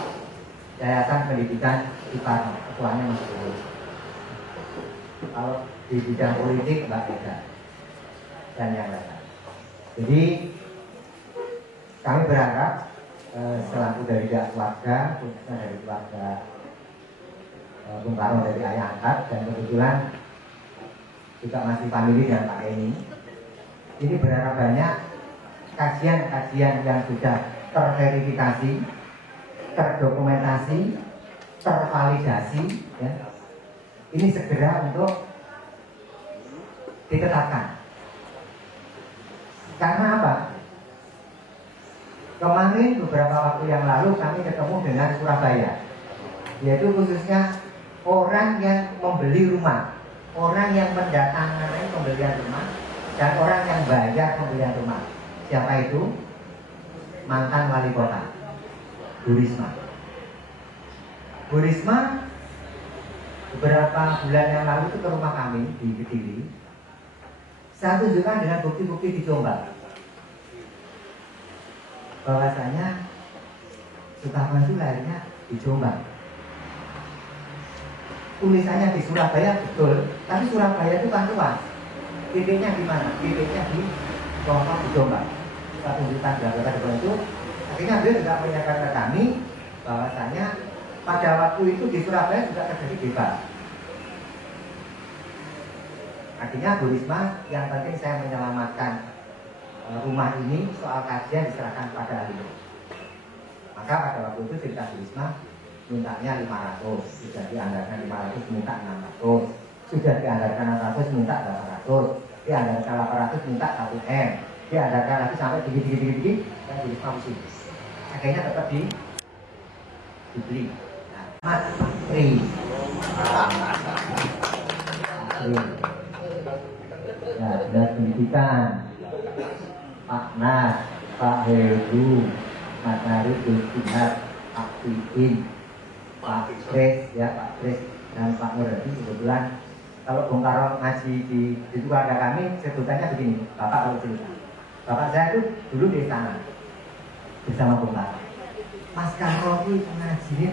Yayasan Pendidikan Soekarno, ketuanya Mas Bowo. Kalau di bidang politik Mbak Eda dan yang lain. Jadi kami berharap selaku dari keluarga, khususnya dari keluarga Bung Karno dari ayah angkat, dan kebetulan juga masih famili dengan Pak Eni. Ini berharap banyak kajian-kajian yang sudah terverifikasi, terdokumentasi, tervalidasi, ya. Ini segera untuk ditetapkan. Karena apa? Kemarin beberapa waktu yang lalu kami ketemu dengan Surabaya, yaitu khususnya orang yang membeli rumah, orang yang mendatangkan pembelian rumah, dan orang yang bayar pembelian rumah. Siapa itu? Mantan wali kota, Bu Risma. Bu Risma beberapa bulan yang lalu itu ke rumah kami di Kediri. Saya tunjukkan dengan bukti-bukti di Jombang bahwasanya Soekarno itu lahirnya di Jombang. Tulisannya di Surabaya betul, tapi Surabaya itu kan luas. Titiknya di mana? Titiknya di Jombang, di Jombang. Kita tunjukkan data itu. Akhirnya dia juga menyampaikan ke kami bahwasanya pada waktu itu di Surabaya juga terjadi bebas. Akhirnya Bu Risma, yang penting saya menyelamatkan rumah ini, soal kajian diserahkan pada ahli. Maka pada waktu itu cerita Bu Risma mintanya 500, sudah dianggarkan 500 minta 600, sudah dianggarkan 600 minta 800, dianggarkan 800 minta 1M, dianggarkan lagi sampai tinggi, dan Bu Risma pusing. Akhirnya tetap dibeli. Nah, ya, dan pendidikan Pak Nas, Pak Heru, Mas Nari, Gus Pinat, Pak Pipin, Pak Kris, ya Pak Kris dan Pak Nurhadi. Kebetulan kalau Bung Karno ngaji di keluarga kami sebutannya begini, Bapak kalau cerita. Bapak saya itu dulu di sana bersama Bung Karno. Mas Karno itu ngaji ini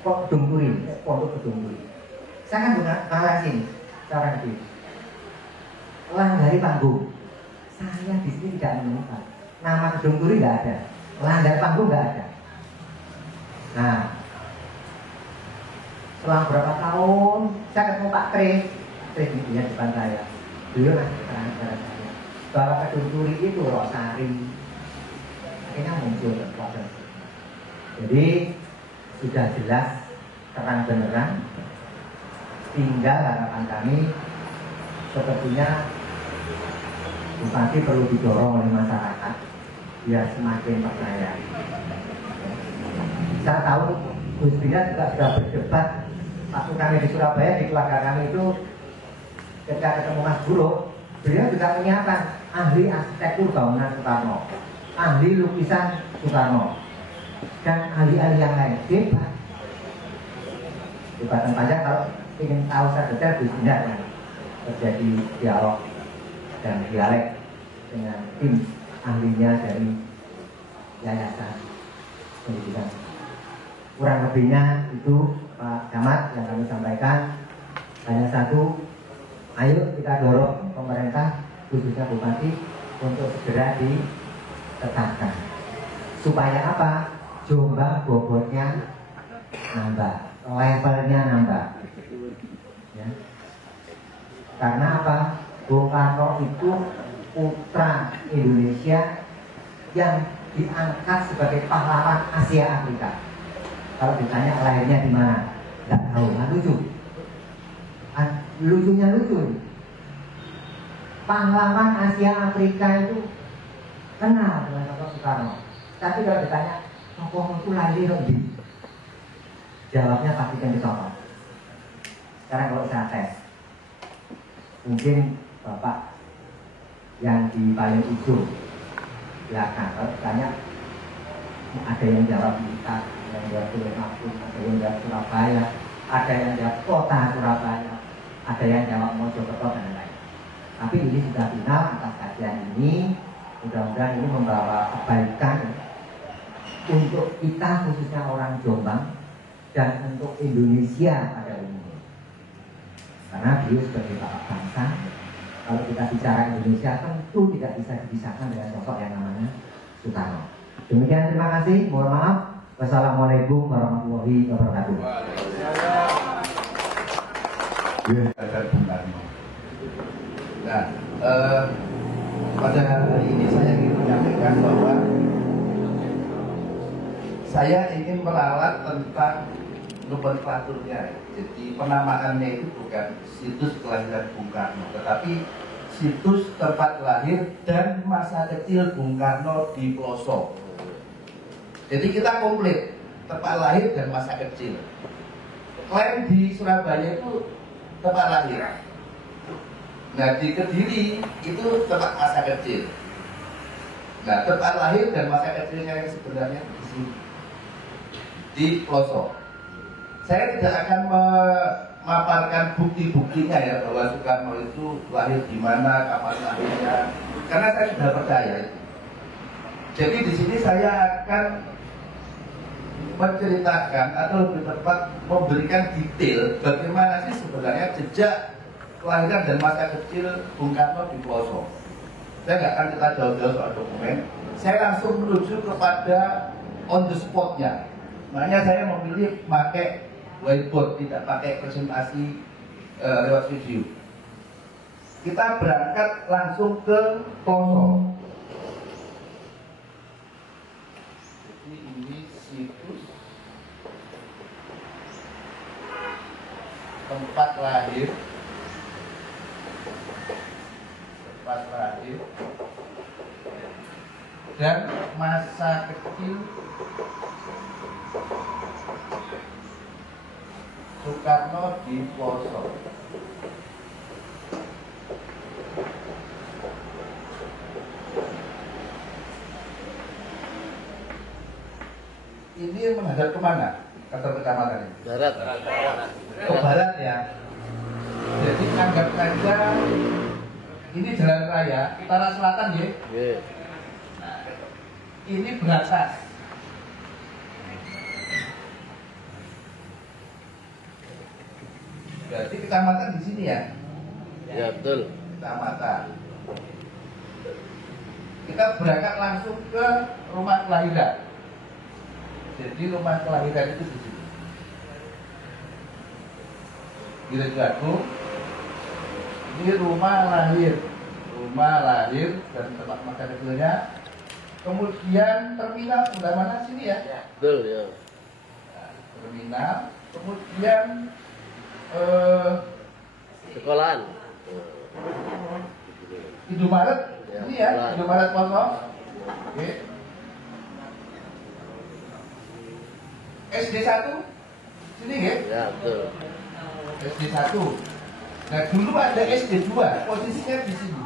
kok Dungkuri, pondok Dungkuri. Saya kan bukan malah sini, cara begini. Langgari panggung. Saya di sini tidak menemukan nama Gedung Turi, tidak ada. Langgari panggung tidak ada. Nah, selang berapa tahun saya ketemu Pak Kris di depan saya. Beliau ngasih keterangan kepada saya bahwa Gedung Turi itu Rosari. Akhirnya muncul kekuatan. Jadi sudah jelas terang benerang. Tinggal harapan kami sepertinya Bupati perlu didorong oleh masyarakat biar semakin percaya. Saya tahu Gus Bina juga sudah berdebat waktu kami di Surabaya, di keluarga kami itu ketika ketemu Mas Buruk, beliau juga menyiapkan ahli arsitektur bangunan Soekarno, ahli lukisan Soekarno, dan ahli-ahli yang lain. Debatan panjang. Kalau ingin tahu saya detail Gus Bina kan terjadi dialog dan dialek dengan tim ahlinya dari Yayasan Pendidikan. Kurang lebihnya itu Pak Camat yang kami sampaikan hanya satu, ayo kita dorong pemerintah khususnya Bupati untuk segera ditetapkan supaya apa? Jombang bobotnya nambah, levelnya nambah, ya. Karena apa? Bung Karno itu putra Indonesia yang diangkat sebagai pahlawan Asia Afrika. Kalau ditanya lahirnya di mana, nggak tahu. Nah, lucu. Lucunya lucu. Pahlawan Asia Afrika itu kenal dengan tokoh Soekarno. Tapi kalau ditanya tokoh itu lahir di, jawabnya pasti kan ditolak. Sekarang kalau saya tes, mungkin Bapak yang di paling ujung belakang, kalau ditanya ada yang jawab Blitar, ada yang jawab Tulungagung, ada yang jawab Surabaya, ada yang jawab kota Surabaya, ada yang jawab Mojokerto dan lain-lain. Tapi ini sudah final atas kajian ini. ini, mudah-mudahan ini membawa kebaikan untuk kita khususnya orang Jombang dan untuk Indonesia pada umumnya. Karena beliau sebagai bapak bangsa, kalau kita bicara Indonesia tentu tidak bisa dipisahkan dengan sosok yang namanya Soekarno. Demikian, terima kasih. Mohon maaf. Wassalamualaikum warahmatullahi wabarakatuh. Nah, pada hari ini saya ingin menyampaikan bahwa saya ingin meralat tentang nomenklaturnya. Jadi penamaannya itu bukan situs kelahiran Bung Karno, tetapi situs tempat lahir dan masa kecil Bung Karno di Ploso. Jadi kita komplit tempat lahir dan masa kecil. Klaim di Surabaya itu tempat lahir. Nah, di Kediri itu tempat masa kecil. Nah, tempat lahir dan masa kecilnya yang sebenarnya di sini, di Ploso. Saya tidak akan memaparkan bukti-buktinya ya, bahwa Soekarno itu lahir di mana, kapan lahirnya, karena saya sudah percaya itu. Jadi di sini saya akan menceritakan atau lebih tepat memberikan detail bagaimana sih sebenarnya jejak kelahiran dan masa kecil Bung Karno di Ploso. Saya nggak akan cerita jauh-jauh soal dokumen. Saya langsung menuju kepada on the spot-nya. Makanya saya memilih pakai whiteboard, tidak pakai presentasi lewat video. Kita berangkat langsung ke Ploso. Jadi ini situs tempat lahir dan masa kecil Soekarno di Ploso. Ini menghadap kemana? Kantor kecamatan ini? Barat. Ke barat ya. Jadi anggap saja ini jalan raya utara selatan ya. Yeah. Nah, ini beratas. Berarti kecamatan di sini ya? Ya betul. Kecamatan. Kita berangkat langsung ke rumah kelahiran. Jadi rumah kelahiran itu di sini. Giragagung. Ini rumah lahir dan tempat masa kecilnya. Kemudian terminal sebelah mana sini ya? Betul ya. Nah, terminal. Kemudian Sekolahan. Indomaret Ya, ini ya, sekolah. Indomaret kosong. Oke. SD 1 sini ya? Ya betul. SD 1. Nah dulu ada SD 2, posisinya di sini.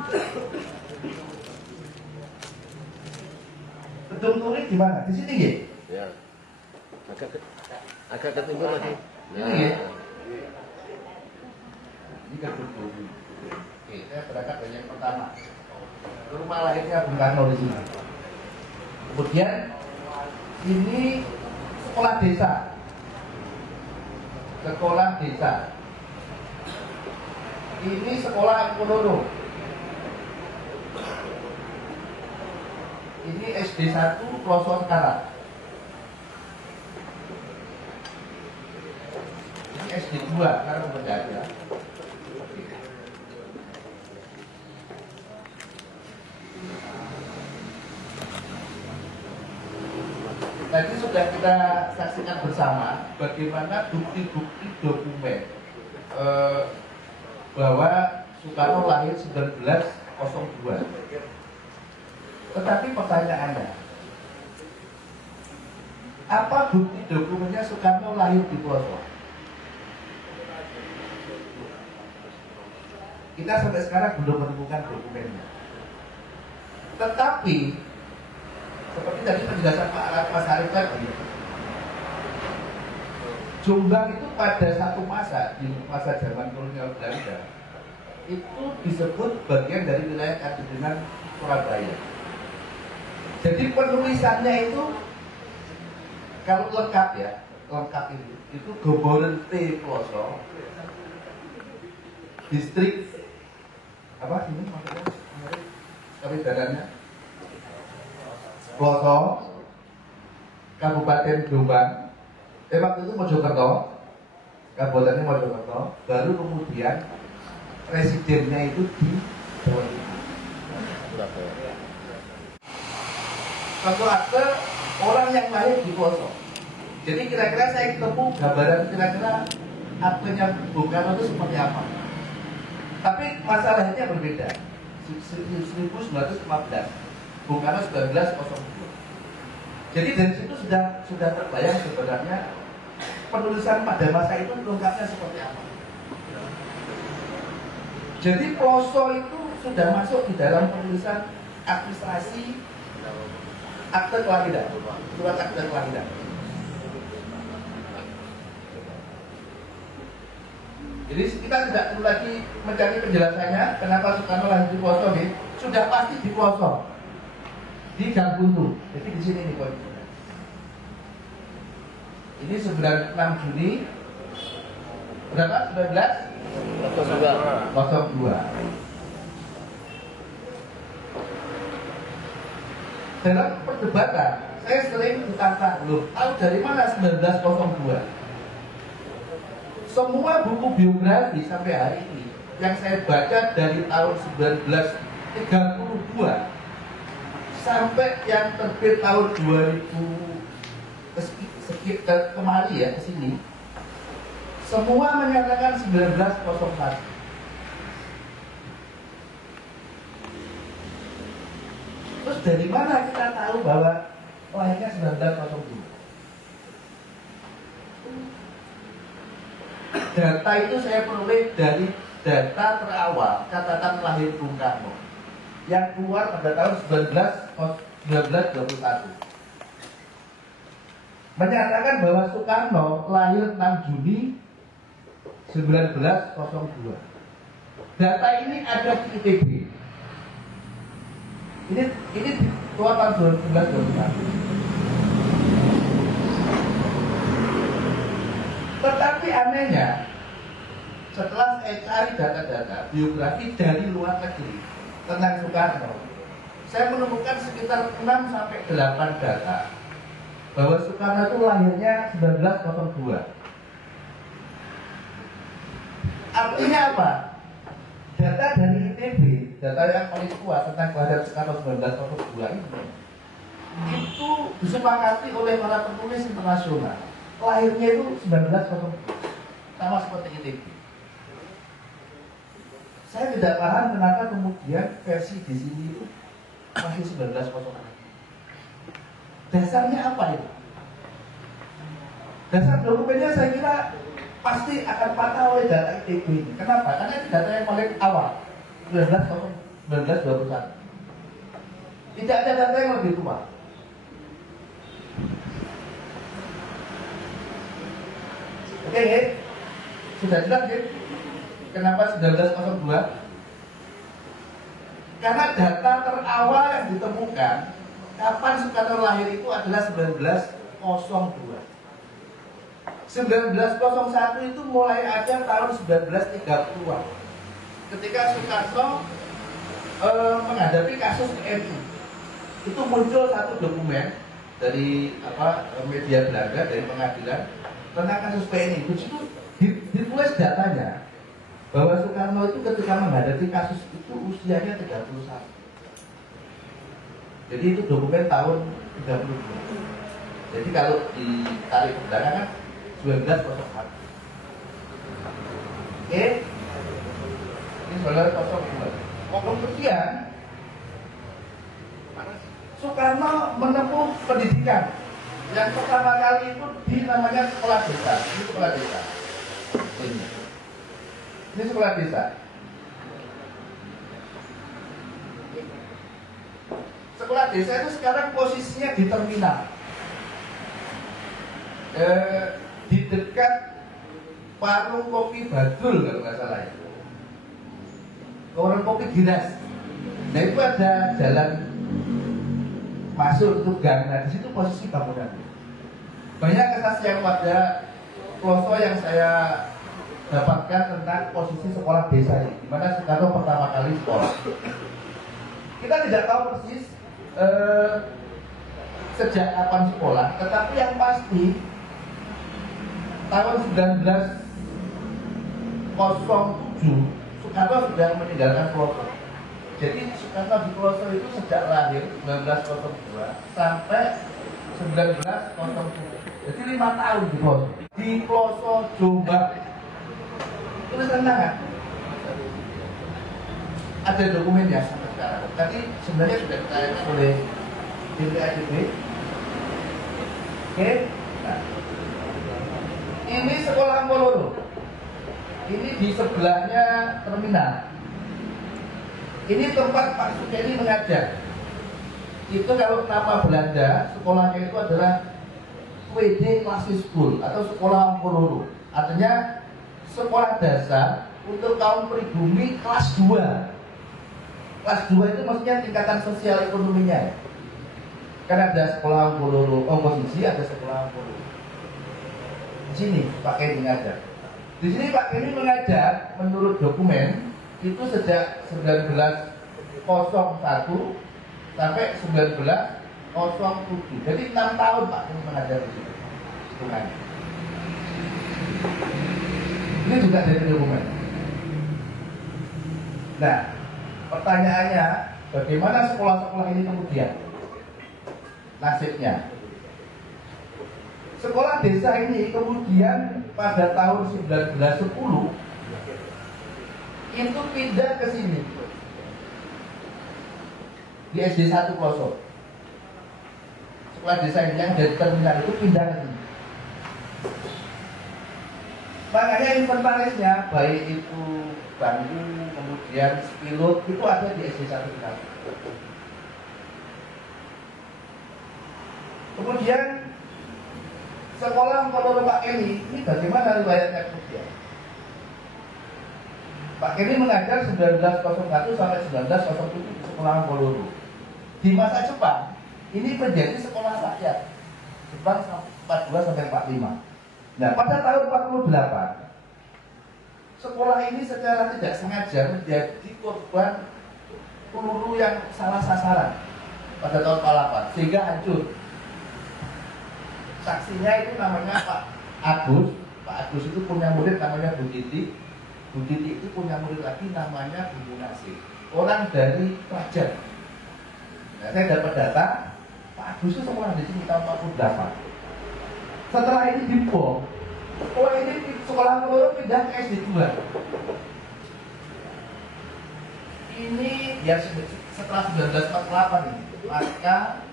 Gedung Turi di mana? Di sini ya? Ya. Agak ke timur lagi. Ini ya? Ini Gedung Turi. Oke, saya berangkat dari yang pertama. Rumah lahirnya Bung Karno di sini. Kemudian ini sekolah desa. Sekolah desa. Ini sekolah Angkonono. Ini SD 1 Ploso sekarang. Ini SD 2 sekarang udah nggak ada. Tadi sudah kita saksikan bersama bagaimana bukti-bukti dokumen bahwa Soekarno lahir 1902. Tetapi pertanyaannya, apa bukti dokumennya Soekarno lahir di Ploso? Kita sampai sekarang belum menemukan dokumennya. Tetapi seperti tadi penjelasan Mas Arif tadi, Jombang itu pada satu masa, di masa zaman kolonial Belanda, itu disebut bagian dari wilayah Kabupaten Surabaya. Jadi penulisannya itu kalau lengkap ya, lengkap itu Gobolen T Ploso, distrik apa ini maksudnya? Kabupatennya Ploso, Kabupaten Jombang, waktu itu Mojokerto, Kabupatennya Mojokerto, baru kemudian residennya itu di Jawa Timur. Satu akte orang yang lahir di Ploso. Jadi kira-kira saya ketemu gambaran kira-kira aktenya Bung Karno itu seperti apa. Tapi masalahnya berbeda. 1915, Bung Karno 1902. Jadi dari situ sudah terbayang sebenarnya penulisan pada masa itu lengkapnya seperti apa. Jadi Ploso itu sudah masuk di dalam penulisan administrasi akte kelahiran, surat akte kelahiran. Jadi kita tidak perlu lagi mencari penjelasannya kenapa Soekarno lahir di Ploso nih, sudah pasti di Ploso, di Gang Buntu. Jadi di sini nih poinnya. Ini 96 Juni berapa? 1902. Dalam perdebatan, saya sering ditantang, loh, tahu dari mana 1902? Semua buku biografi sampai hari ini yang saya baca dari tahun 1932 sampai yang terbit tahun 2000 kemari ya, ke sini, semua menyatakan 1901. Terus dari mana kita tahu bahwa lahirnya 1902? Data itu saya peroleh dari data terawal catatan lahir Bung Karno yang keluar pada tahun 1921. Menyatakan bahwa Soekarno lahir 6 Juni 1902. Data ini ada di ITB. Ini keluar tahun 1921. Tetapi anehnya, setelah saya cari data-data biografi dari luar negeri tentang Soekarno, saya menemukan sekitar 6-8 data bahwa Soekarno itu lahirnya 1902. Artinya apa? Data dari ITB, data yang paling tua tentang kelahiran Soekarno 1902 itu disepakati oleh para penulis internasional. Lahirnya itu 1902, sama seperti ITB. Saya tidak paham kenapa kemudian versi di sini itu masih 1901. Dasarnya apa itu? Dasar dokumennya saya kira pasti akan patah oleh data ITB ini. Kenapa? Karena ini data yang paling awal, 1921. Tidak ada data yang lebih tua. Oke, sudah jelas ya? Kenapa 1902? Karena data terawal yang ditemukan kapan Soekarno lahir itu adalah 1902. 1901 itu mulai ada tahun 1930-an. Ketika Soekarno menghadapi kasus PNI, itu muncul satu dokumen dari media Belanda, dari pengadilan tentang kasus PNI. Di situ ditulis datanya bahwa Soekarno itu ketika menghadapi kasus itu usianya 31. Jadi itu dokumen tahun 32. Jadi kalau ditarik ke belakang kan 1901. Oke, ini 1902. Kemudian Soekarno menempuh pendidikan yang pertama kali itu di namanya sekolah desa. Ini sekolah desa. Ini sekolah desa. Sekolah desa itu sekarang posisinya di terminal, di dekat warung kopi Badul kalau nggak salah itu. ke warung kopi Giras. Nah itu ada jalan masuk ke gang. Nah di situ posisi bangunan. Banyak kesaksian yang pada Kloso yang saya dapatkan tentang posisi sekolah desa ini, di mana Soekarno pertama kali sekolah. Kita tidak tahu persis sejak kapan sekolah, tetapi yang pasti tahun 1907 Soekarno sudah meninggalkan Kloso. Jadi Soekarno di Kloso itu sejak lahir 1902 sampai 1907. Jadi 5 tahun di Kloso. Di Kloso Jombang. Tulisan tangan. Ada dokumennya sampai sekarang. Tadi sebenarnya sudah ditanya oleh DPADB. Oke. Nah. Ini sekolah Poloro. Ini di sebelahnya terminal. Ini tempat Pak Sukeni mengajar. Itu kalau nama Belanda, sekolahnya itu adalah WD Classic School atau sekolah Poloro. Artinya sekolah dasar untuk kaum pribumi kelas 2. Kelas 2 itu maksudnya tingkatan sosial ekonominya. Kan ada sekolah Poloro oposisi, ada sekolah Poloro. Di sini Pak Kenny mengajar. Di sini Pak Kenny mengajar menurut dokumen itu sejak 1901 sampai 1907. Jadi 6 tahun Pak Kenny mengajar di sini. Hitungannya. Ini juga dari dokumen. Nah, pertanyaannya, bagaimana sekolah-sekolah ini kemudian nasibnya? Sekolah desa ini kemudian pada tahun 1910 itu pindah ke sini di SD 1 Kloso. Sekolah desa ini yang dari terminal itu pindah ke sini. Makanya inventarisnya baik itu bangku, kemudian spilot itu ada di SD 1 Kloso. Kemudian sekolah Poloro Pak Kenny ini bagaimana riwayatnya kemudian? Pak Kenny mengajar 1901 sampai 1907 di sekolah Poloro. Di masa Jepang ini menjadi sekolah rakyat. Jepang 42 sampai 45. Nah, pada tahun 48 sekolah ini secara tidak sengaja menjadi korban peluru yang salah sasaran pada tahun 48 sehingga hancur. Saksinya itu namanya Pak Agus. Pak Agus itu punya murid namanya Bu Titi. Bu Titi itu punya murid lagi namanya Bu Munasir. Orang dari Prajan. Nah, saya dapat data Pak Agus itu sekolah di sini tahun 48. Setelah ini dibom, sekolah ini sekolah Poloro pindah ke SD 2. Ini ya setelah 1948 ini, maka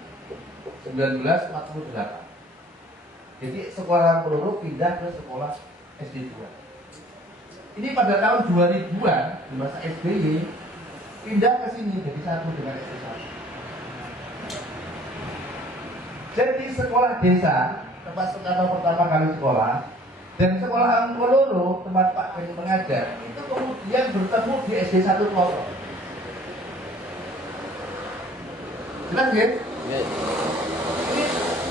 1948. Jadi sekolah Poloro pindah ke sekolah SD 2. Ini pada tahun 2000-an di masa SBY pindah ke sini jadi satu dengan SD 1. Jadi sekolah desa tempat Soekarno pertama kali sekolah dan sekolah Poloro tempat Pak Kenny mengajar itu kemudian bertemu di SD 1 Kloso. Jelas ya?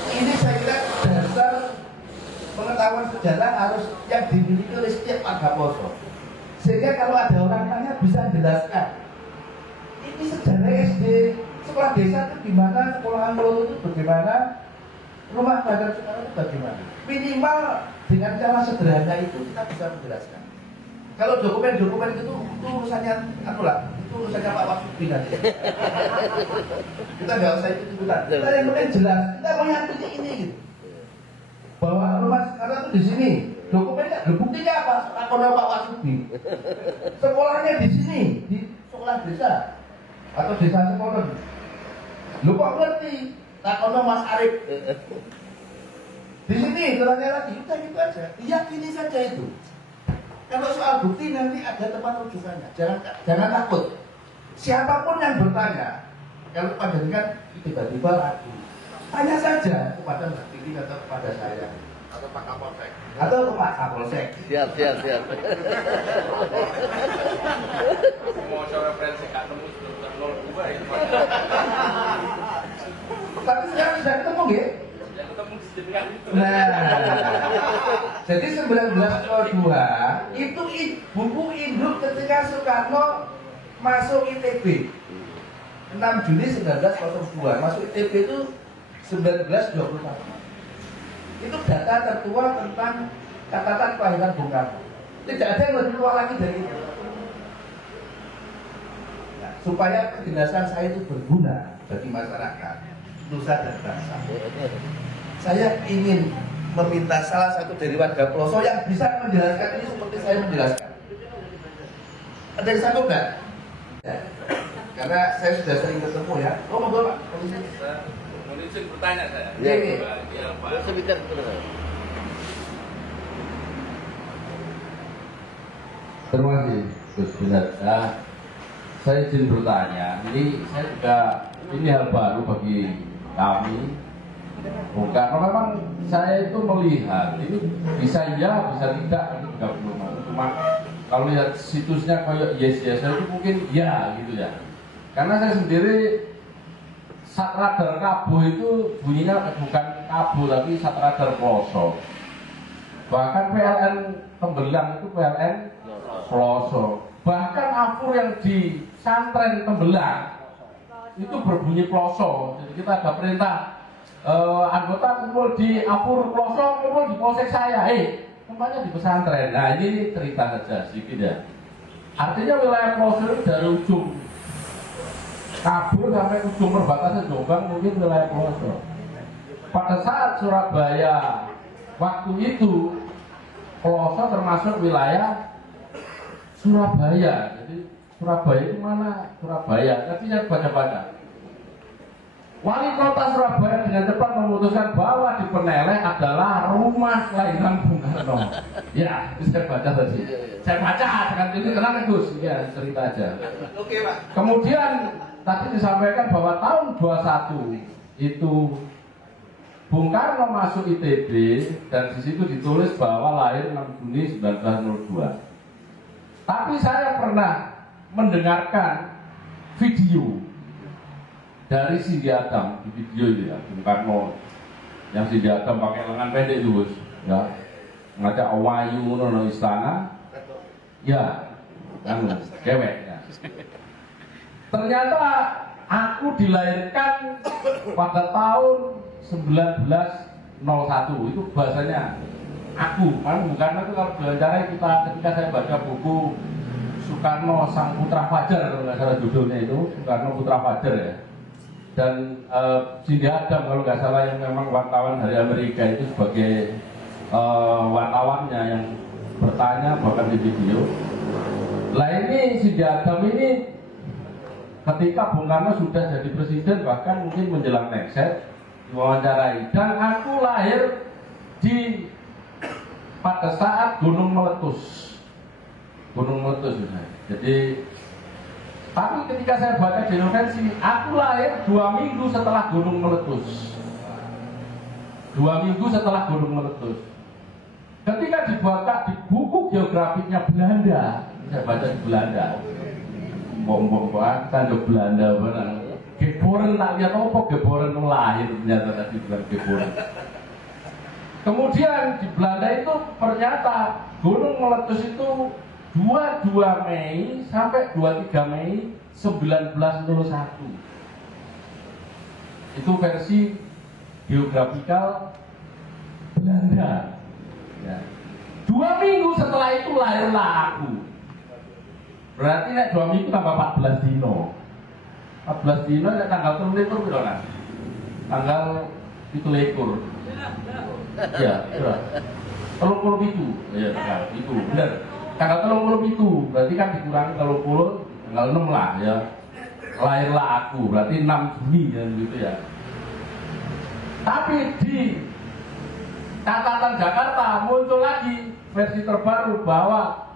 Ini saya kira dasar pengetahuan sejarah harus yang dimiliki oleh setiap warga Poso. Sehingga kalau ada orang tanya bisa jelaskan ini sejarah SD sekolah desa itu gimana, sekolah Poloro itu bagaimana, rumah Badar Soekarno itu bagaimana. Minimal dengan cara sederhana itu kita bisa menjelaskan. Kalau dokumen-dokumen itu urusannya itu urusannya Pak Wasudi nanti. Kita nggak usah ikut-ikutan. Kita yang penting jelas. Kita mau yakini ini gitu. Bahwa rumah Soekarno itu di sini. Dokumennya, buktinya apa? Takono Pak Wasudi. Sekolahnya di sini, di sekolah desa atau desa sekolah. Lu kok ngerti? Takono Mas Arif. Di sini, terangnya lagi. Udah gitu aja. Diyakini saja itu. Kalau soal bukti nanti ada tempat rujukannya. Jangan takut. Siapapun yang bertanya, kalau panjenengan tiba-tiba ragu, tanya saja kepada Mbak Titi atau kepada saya. Atau Pak Kapolsek. Atau ke Pak Kapolsek. Siap. Mau coba referensi Kak Temu sudah 02 itu. Tapi sekarang sudah ketemu ya? Sudah ketemu di jenengan itu. Nah, jadi 1902 itu buku induk ketika Soekarno masuk ITB. 6 Juni 1902 masuk ITB itu 1924. Itu data tertua tentang catatan kelahiran Bung Karno. Tidak ada yang lebih tua lagi dari itu. Nah, supaya kejelasan saya itu berguna bagi masyarakat nusa dan bangsa. Saya ingin meminta salah satu dari warga Ploso yang bisa menjelaskan ini seperti saya menjelaskan. Ada yang sanggup nggak? Ya. Karena saya sudah sering ketemu ya. Oh monggo Pak, polisi. Mau izin bertanya saya. Iya, iya. Iya, Pak. Sebentar. Terima kasih Gus Binat. Saya izin bertanya. Ini saya juga ini hal baru bagi kami. Bukan, memang saya itu melihat ini bisa iya, bisa tidak, itu juga belum. Cuma kalau lihat situsnya kayak yes itu mungkin ya gitu ya. Karena saya sendiri sat radar Kabo itu bunyinya bukan Kabo tapi sat radar Ploso. Bahkan PLN Tembelang itu PLN Ploso. Bahkan afur yang di Santren Tembelang itu berbunyi Ploso. Jadi kita ada perintah anggota kumpul di afur Ploso, kumpul di polsek saya. Tempatnya di pesantren. Nah ini cerita saja sedikit ya. Artinya wilayah Ploso itu dari ujung Kabul sampai ujung perbatasan Jombang mungkin wilayah Ploso. Pada saat Surabaya waktu itu Ploso termasuk wilayah Surabaya. Jadi Surabaya itu mana? Surabaya. Tapi saya baca-baca. Wali kota Surabaya dengan cepat memutuskan bahwa di Peneleh adalah rumah kelahiran Bung Karno. Ya, saya baca tadi. Saya baca dengan ini kenapa Gus? Ya, cerita aja. Oke Pak. Kemudian tadi disampaikan bahwa tahun 21 itu Bung Karno masuk ITB dan di situ ditulis bahwa lahir 6 Juni 1902. Tapi saya pernah mendengarkan video dari Cindy Adam di video itu ya, Bung Karno yang Cindy Adam pakai lengan pendek itu Gus, ya, ngajak Wayu nono istana, ya, kan, cewek ya. Ternyata aku dilahirkan pada tahun 1901, itu bahasanya aku, kan bukan itu kalau belajar kita ketika saya baca buku Soekarno Sang Putra Fajar, kalau nggak salah judulnya itu Soekarno Putra Fajar ya. Dan Cindy Adam kalau nggak salah yang memang wartawan dari Amerika itu sebagai wartawannya yang bertanya bahkan di video. Lah ini Cindy Adam ini ketika Bung Karno sudah jadi presiden bahkan mungkin menjelang lengser diwawancarai, dan aku lahir di pada saat gunung meletus. Jadi tapi ketika saya baca di novensi, aku lahir 2 minggu setelah gunung meletus. 2 minggu setelah gunung meletus. Ketika dibaca di buku geografinya Belanda, saya baca di Belanda. Mbok-mbok kita di Belanda benar. Geboren tak lihat apa Geboren lahir ternyata tadi bukan Geboren. Kemudian di Belanda itu ternyata gunung meletus itu 22 Mei sampai 23 Mei 1901. Itu versi geografikal Belanda. Ya. 2 minggu setelah itu lahirlah aku. Berarti nek 2 minggu tambah 14 dino. 14 dino ya tanggal 3 itu piro kan? Tanggal 17. Ya, benar. 37. Ya, kan, itu benar. Tanggal 37, berarti kan dikurangi 30, tanggal 6 lah ya. Lahirlah aku, berarti 6 Juni ya gitu ya. Tapi di catatan Jakarta muncul lagi versi terbaru bahwa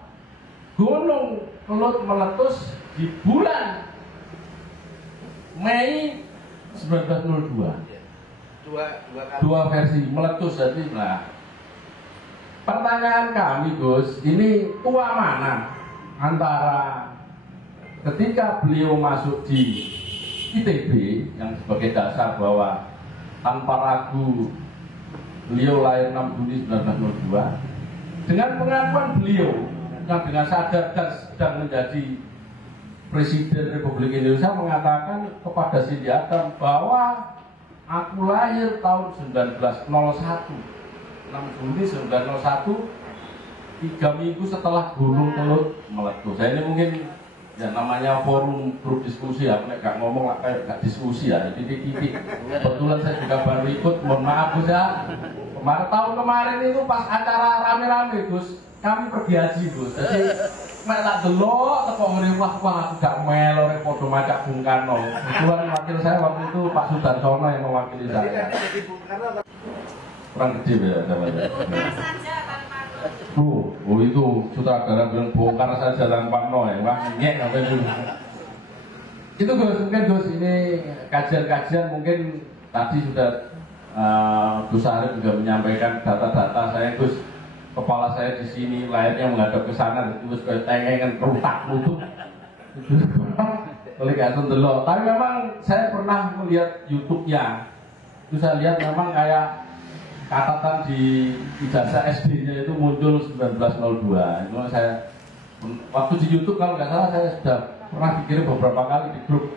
Gunung Kelut meletus di bulan Mei 1902. Dua kali. Dua versi meletus jadi nah Pertanyaan kami Gus, ini tua mana antara ketika beliau masuk di ITB yang sebagai dasar bahwa tanpa ragu beliau lahir 6 Juni 1902 dengan pengakuan beliau yang dengan sadar dan sedang menjadi Presiden Republik Indonesia mengatakan kepada Sindi Adam bahwa aku lahir tahun 1901 6 Juni 1901 3 minggu setelah Gunung Kelut meletus. Saya ini mungkin ya namanya forum grup diskusi ya, nggak ngomong lah kayak nggak diskusi ya, titik-titik. Kebetulan saya juga baru ikut, mohon maaf Gus ya. Tahun kemarin itu pas acara rame-rame Gus, kami pergi haji Gus. Jadi nek tak delok teko ngene wah aku gak melo rek padha macak Bung Karno. Kebetulan wakil saya waktu itu Pak Sudarsono yang mewakili saya. Kurang gede ya namanya. Itu sutradara bilang bongkar saja tanpa no ya, wah nyek apa itu. Itu Gus, mungkin Gus ini kajian-kajian mungkin tadi sudah Gus Arif juga menyampaikan data-data saya Gus. Kepala saya di sini, layarnya menghadap ke sana, terus kayak tengengan kerutak lutut. Oleh gak delok. Tapi memang saya pernah melihat YouTube-nya. Itu saya lihat memang kayak catatan di ijazah SD-nya itu muncul 1902. Itu saya waktu di YouTube kalau nggak salah saya sudah pernah dikirim beberapa kali di grup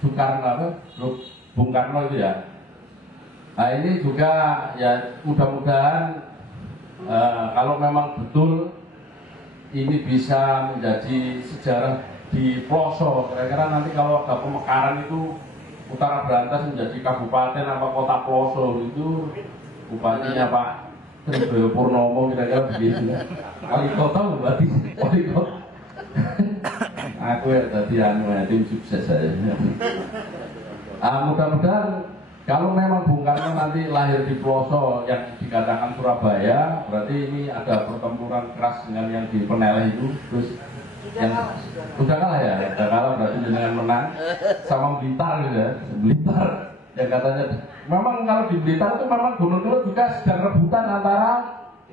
Soekarno, grup Bung Karno itu ya. Nah ini juga ya mudah-mudahan kalau memang betul ini bisa menjadi sejarah di pelosok. Kira-kira nanti kalau ada pemekaran itu Utara Berantas menjadi kabupaten apa kota pelosok itu bupatinya Pak Triboyo Purnomo kira-kira begitu. Wali kota berarti wali kota. Aku ya tadi tim sukses saya. Mudah-mudahan kalau memang Bung Karno nanti lahir di pelosok yang dikatakan Surabaya, berarti ini ada pertempuran keras dengan yang di Peneleh itu, terus yang udah kalah ya, udah kalah berarti dengan menang sama Blitar gitu ya, Blitar yang katanya memang kalau di Blitar itu memang Gunung Kelut juga sedang rebutan antara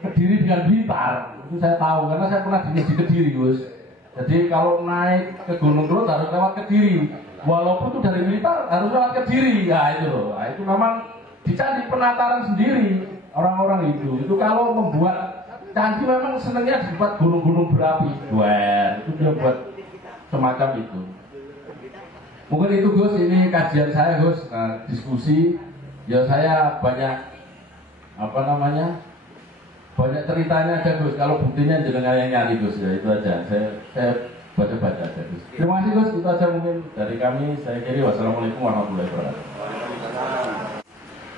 Kediri dengan Blitar. Itu saya tahu karena saya pernah di Kediri Gus. Jadi kalau naik ke Gunung Kelut harus lewat Kediri. Walaupun itu dari Blitar harus lewat Kediri, ya itu loh. Nah, itu memang dicari penataran sendiri orang-orang itu. Itu kalau membuat candi memang senangnya dibuat gunung-gunung berapi. Wah, itu dia buat semacam itu. Mungkin itu Gus, ini kajian saya Gus, diskusi. Ya saya banyak banyak ceritanya aja Gus. Kalau buktinya jenengan yang nyari Gus ya itu aja. Saya baca-baca aja Gus. Terima kasih Gus, itu aja mungkin dari kami. Saya kiri wassalamualaikum warahmatullahi wabarakatuh.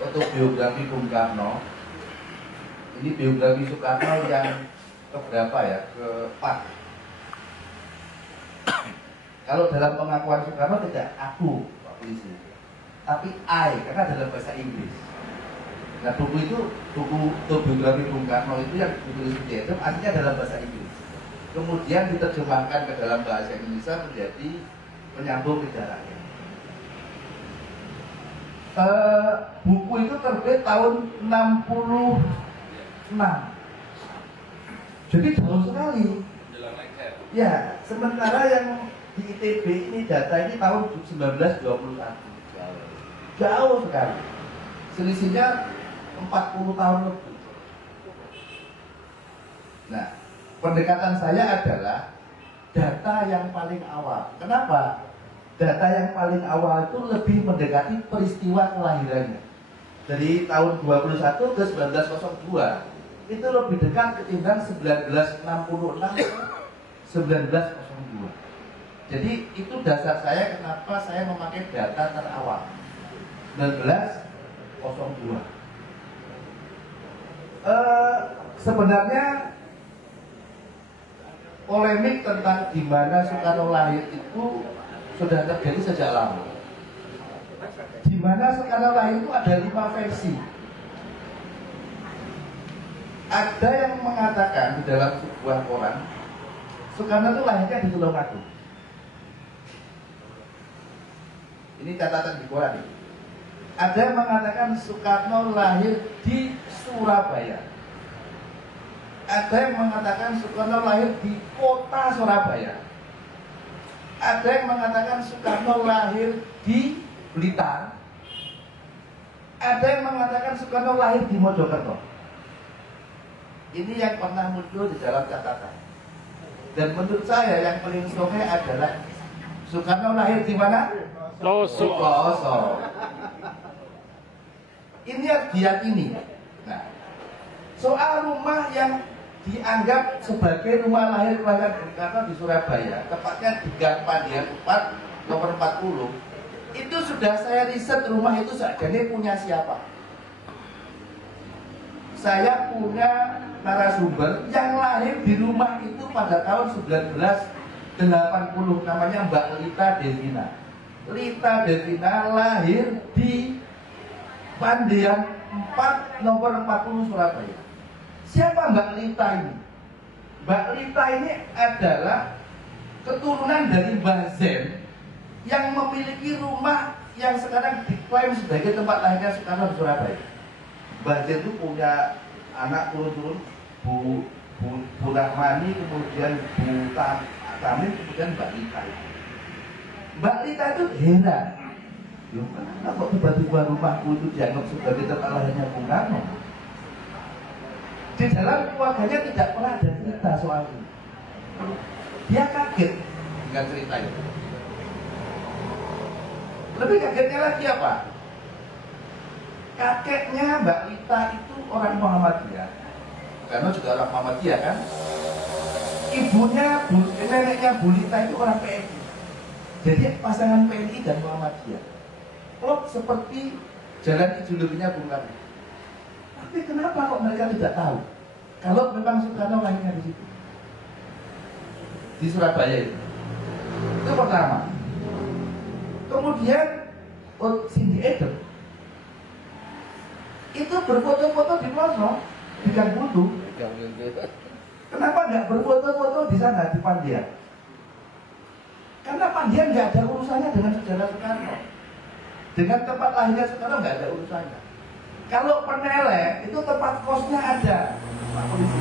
Untuk biografi Bung Karno, ini biografi Soekarno yang keberapa ya? Keempat. Kalau dalam pengakuan Soekarno tidak aku Pak Polisi, tapi I karena dalam bahasa Inggris. Nah buku biografi Bung Karno itu yang ditulis di itu aslinya dalam bahasa Inggris. Kemudian diterjemahkan ke dalam bahasa Indonesia menjadi penyambung sejarahnya. Buku itu terbit tahun 66. Jadi jauh sekali. Ya, sementara yang di ITB ini data ini tahun 1921. Jauh sekali. Selisihnya 40 tahun lebih. Nah, pendekatan saya adalah data yang paling awal. Kenapa? Data yang paling awal itu lebih mendekati peristiwa kelahirannya. Dari tahun 21 ke 1902 itu lebih dekat ketimbang 1966 ke 1902. Jadi itu dasar saya kenapa saya memakai data terawal 1902. Sebenarnya polemik tentang di mana Soekarno lahir itu sudah terjadi sejak lama. Di mana Soekarno lahir itu ada 5 versi. Ada yang mengatakan di dalam sebuah koran Soekarno itu lahirnya di Tulungagung. Ini catatan di koran. Ada yang mengatakan Soekarno lahir di Surabaya. Ada yang mengatakan Soekarno lahir di kota Surabaya. Ada yang mengatakan Soekarno lahir di Blitar. Ada yang mengatakan Soekarno lahir di Mojokerto. Ini yang pernah muncul di dalam catatan. Dan menurut saya yang paling sahih adalah Soekarno lahir di mana? Poso. Ini yang diyakini. Nah, soal rumah yang dianggap sebagai rumah lahir keluarga Bung Karno di Surabaya, tepatnya di Gang Pandian 4 nomor 40, itu sudah saya riset rumah itu seadanya punya siapa. Saya punya narasumber yang lahir di rumah itu pada tahun 1980, namanya Mbak Lita Devina. Lita Devina lahir di Pandian 4 nomor 40 Surabaya. Siapa Mbak Lita ini? Mbak Lita ini adalah keturunan dari Mbah Zen yang memiliki rumah yang sekarang diklaim sebagai tempat lahirnya Soekarno di Surabaya. Mbah Zen itu punya anak turun-turun, Bu Rahmani, kemudian Bu Tamim, kemudian Mbak Lita. Mbak Lita itu heran. Loh, kenapa kok tiba-tiba rumahku itu dianggap sebagai tempat lahirnya Bung Karno? Di dalam keluarganya tidak pernah ada cerita soal ini. Dia kaget dengan cerita itu. Lebih kagetnya lagi apa? Kakeknya Mbak Lita itu orang Muhammadiyah. Karena juga orang Muhammadiyah kan. Ibunya, neneknya Bu Lita itu orang PNI. Jadi pasangan PNI dan Muhammadiyah. Klop seperti jalan ideologinya Bung Karno. Tapi kenapa kok mereka tidak tahu kalau memang Soekarno lahirnya di situ, di Surabaya itu? Itu pertama. Kemudian Cindy Eden itu berfoto-foto di Ploso, di Gang Buntu. Kenapa nggak berfoto-foto di sana di Pandian? Karena Pandian nggak ada urusannya dengan sejarah Soekarno, dengan tempat lahirnya Soekarno nggak ada urusannya. Kalau Peneleh itu tempat kosnya ada, Pak Polisi.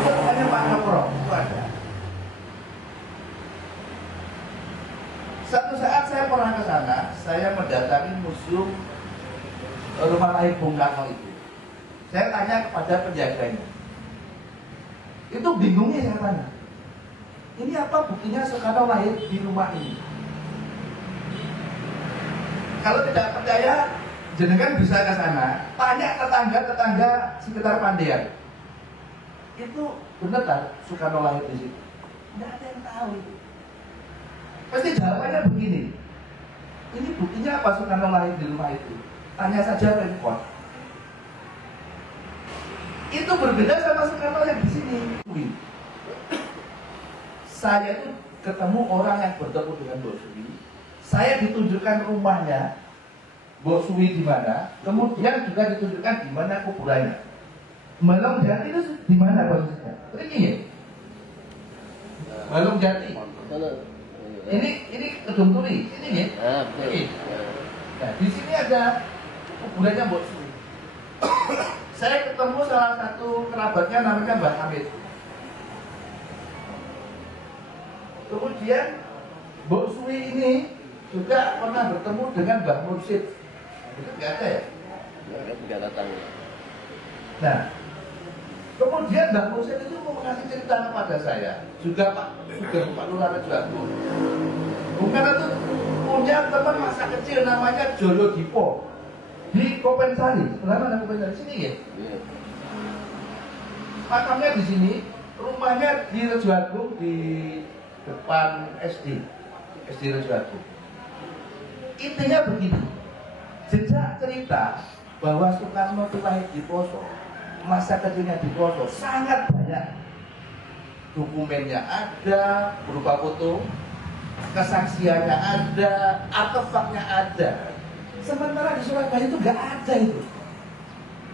Itu namanya Pak Nokro, itu ada. Satu saat saya pernah ke sana, saya mendatangi museum rumah lahir Bung Karno itu. Saya tanya kepada penjaganya. Itu bingungnya saya tanya. Ini apa buktinya Soekarno lahir di rumah ini? Kalau tidak percaya, jenengan bisa ke sana, tanya tetangga-tetangga sekitar Pandian. Itu benar tak Soekarno lahir di situ? Tidak ada yang tahu itu. Pasti jawabannya begini. Ini buktinya apa Soekarno lahir di rumah itu? Tanya saja Pemkot. Itu berbeda sama Soekarno yang di sini. Saya itu ketemu orang yang bertemu dengan Mbok Suwi. Saya ditunjukkan rumahnya Mbok Suwi di mana, kemudian juga ditunjukkan di mana kuburannya. Malung Jati itu di mana posisinya? Ini ya? Malung Jati. Ini Kedung Turi, ini ya? Ini. Nah, di sini ada kuburannya Mbok Suwi. Saya ketemu salah satu kerabatnya namanya Mbah Hamid. Kemudian Mbok Suwi ini juga pernah bertemu dengan Mbah Mursid. Itu nggak ada ya? Nggak datang. Nah, kemudian Mbah Mursid itu mau mengasih cerita kepada saya. Juga Pak Lurah Juwanto. Bukan itu punya teman masa kecil namanya Jolo Dipo di Kopensari. Sebelah mana Kopensari? Sini ya? Iya. Makamnya di sini, rumahnya di Rejo Agung di depan SD Rejo Agung. Intinya begini, jejak cerita bahwa Soekarno itu lahir di Poso, masa kecilnya di Poso sangat banyak. Dokumennya ada, berupa foto, kesaksiannya ada, artefaknya ada. Sementara di Surabaya itu nggak ada itu.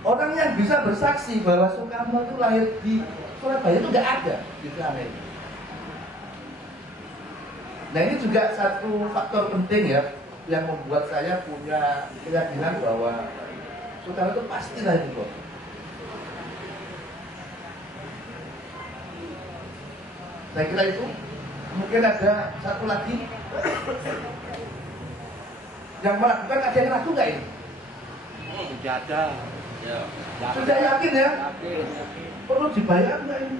Orang yang bisa bersaksi bahwa Soekarno itu lahir di Surabaya itu nggak ada di sana itu. Nah ini juga satu faktor penting ya, yang membuat saya punya keyakinan bahwa Soekarno itu pasti lahir di Poso. Saya kira itu. Mungkin ada satu lagi yang melakukan, ada yang ragu nggak ini? Tidak ada. Ya. Sudah yakin ya? Perlu dibayar nggak ini?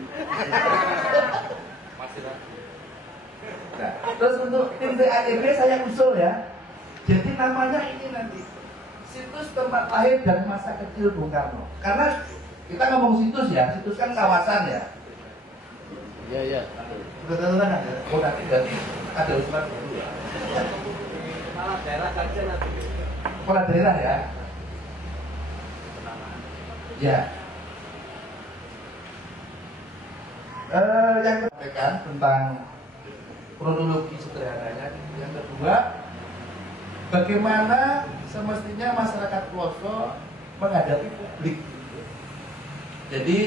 Masih ragu. Nah, terus untuk tim TAEB saya usul ya. Jadi namanya ini nanti situs tempat lahir dan masa kecil Bung Karno. Karena kita ngomong situs ya, situs kan kawasan ya. Iya, iya. Betul kan ada. Oh nanti berarti ada usulan dulu ya. Kepala daerah saja nanti. Kepala daerah ya. Ya. Yang sampaikan tentang kronologi sederhananya. Yang kedua, bagaimana semestinya masyarakat Ploso menghadapi publik. Jadi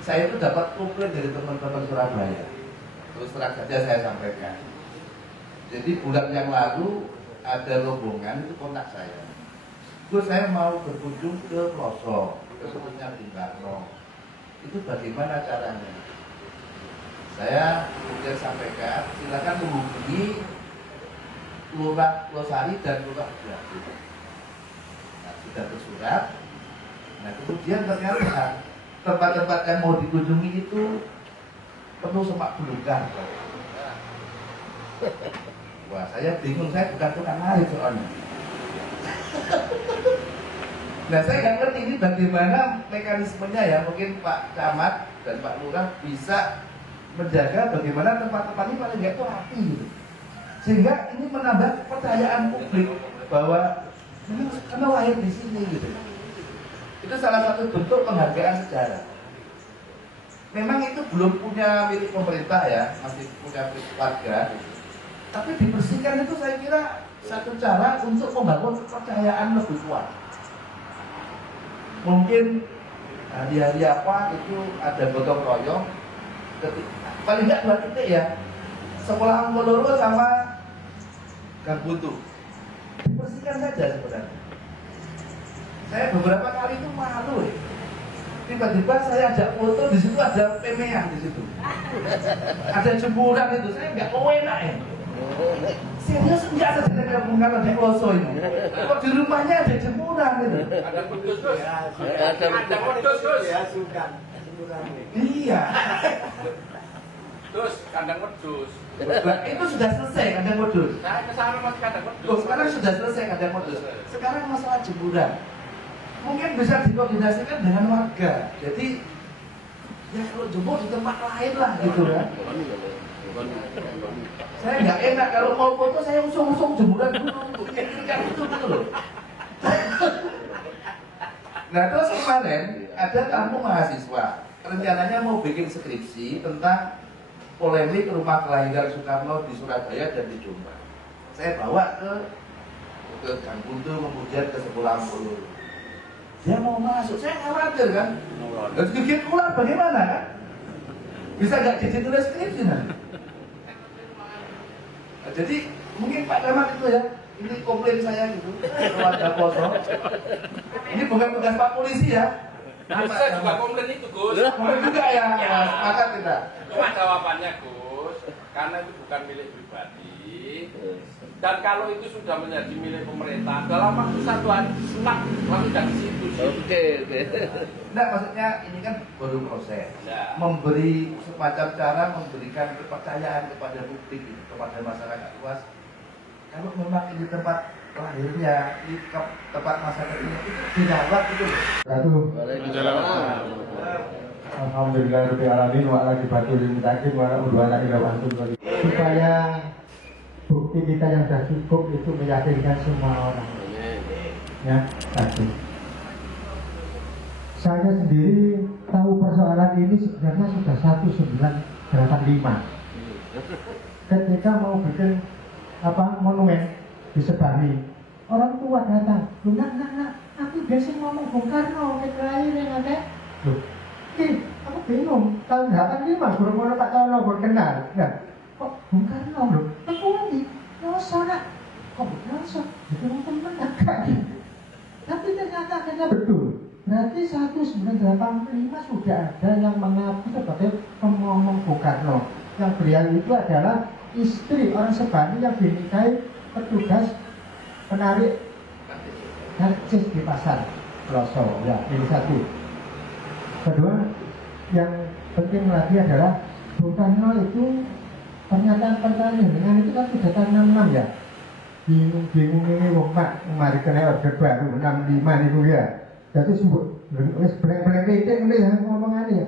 saya itu dapat komplain dari teman-teman Surabaya. Terus terang saja saya sampaikan. Jadi bulan yang lalu ada rombongan itu kontak saya. Gus, saya mau berkunjung ke Ploso, khususnya Bung Karno. Itu bagaimana caranya? Saya kemudian sampaikan, silakan menghubungi Lurah Losari dan Lurah Jati. Nah, sudah bersurat. Nah, kemudian ternyata tempat-tempat yang mau dikunjungi itu penuh semak belukar. Wah, saya bingung, saya bukan tukang lari soalnya. Nah, saya nggak ngerti ini bagaimana mekanismenya ya. Mungkin Pak Camat dan Pak Lurah bisa menjaga bagaimana tempat-tempat ini paling nggak itu rapi gitu. Sehingga ini menambah kepercayaan publik bahwa karena lahir di sini gitu. Itu salah satu bentuk penghargaan sejarah. Memang itu belum punya milik pemerintah ya, masih punya milik warga. Tapi dibersihkan itu saya kira satu cara untuk membangun kepercayaan lebih kuat. Mungkin hari-hari apa itu ada gotong royong, paling nggak 2 titik ya. Sekolah Angkoloro sama Gang Buntu dibersihkan saja sebenarnya. Saya beberapa kali itu malu ya. Tiba-tiba saya ajak foto, di situ ada pemeang di situ. Ada jemuran itu, saya nggak enak ya. Serius nggak ada dengan Bung Karno di Ploso ini. Kok di rumahnya ada jemuran gitu. Ada putus terus. Ada putus terus. Ya, suka. Iya. Terus kandang wedus. Nah, itu sudah selesai kandang wedus. Saya kesana masih kandang wedus. Oh, sekarang sudah selesai kandang wedus. Sekarang masalah jemuran. Mungkin bisa dikoordinasikan dengan warga. Jadi ya kalau jemur di tempat lain lah gitu kan. Saya nggak enak kalau mau foto saya usung-usung jemuran dulu. Kan itu gitu loh. Nah terus kemarin ada tamu mahasiswa rencananya mau bikin skripsi tentang polemik rumah kelahiran Soekarno di Surabaya dan di Jombang. Saya bawa ke Gang Buntu kemudian ke sekolah Angkoloro. Dia mau masuk, saya khawatir kan. Terus bikin ulang bagaimana kan? Bisa nggak jadi tulis skripsi nanti? Nah, jadi mungkin Pak Camat itu ya, ini komplain saya gitu, keluarga Ploso. Ini bukan tugas Pak Polisi ya. Saya juga komplain itu, Gus. Komplain juga ya, sepakat kita. Cuma jawabannya, Gus, karena itu bukan milik pribadi. Dan kalau itu sudah menjadi milik pemerintah, dalam waktu 1 hari semak langsung dari situ. Oke. Nah, maksudnya ini kan baru proses. Ya. Memberi semacam cara memberikan kepercayaan kepada publik, kepada masyarakat luas. Kalau memang ini tempat lahirnya, ini tempat masa kecilnya itu dirawat itu loh. Alhamdulillah rabbil alamin wa ala kibatul mutakin wa ala udwana ila wantum supaya bukti kita yang sudah cukup itu meyakinkan semua orang. Ya, satu. Saya sendiri tahu persoalan ini sebenarnya sudah 1985. Ketika mau bikin monumen di Sebami, orang tua datang, nak, aku biasa ngomong Bung Karno, lahir yang ada. Aku bingung, tahun 85 guru-guru Pak Tono baru kenal. Nah, kok Bung Karno loh? Aku lagi, nyosor nak. Kok nyosor? Itu temen agak. Tapi ternyata akhirnya betul. Berarti 1985 sudah ada yang mengaku sebagai pengomong Bung Karno. Yang beliau itu adalah istri orang Sebani yang dinikahi petugas penarik karcis di pasar Peloso. Ya, ini satu. Kedua, yang penting lagi adalah Bung Karno itu pernyataan dengan itu kan sudah tahun 66 ya. Bingung ini wong Pak, mari kena order baru 65 niku ya. Jadi sebut wis beleng-beleng titik ngene ya ngomongane ya.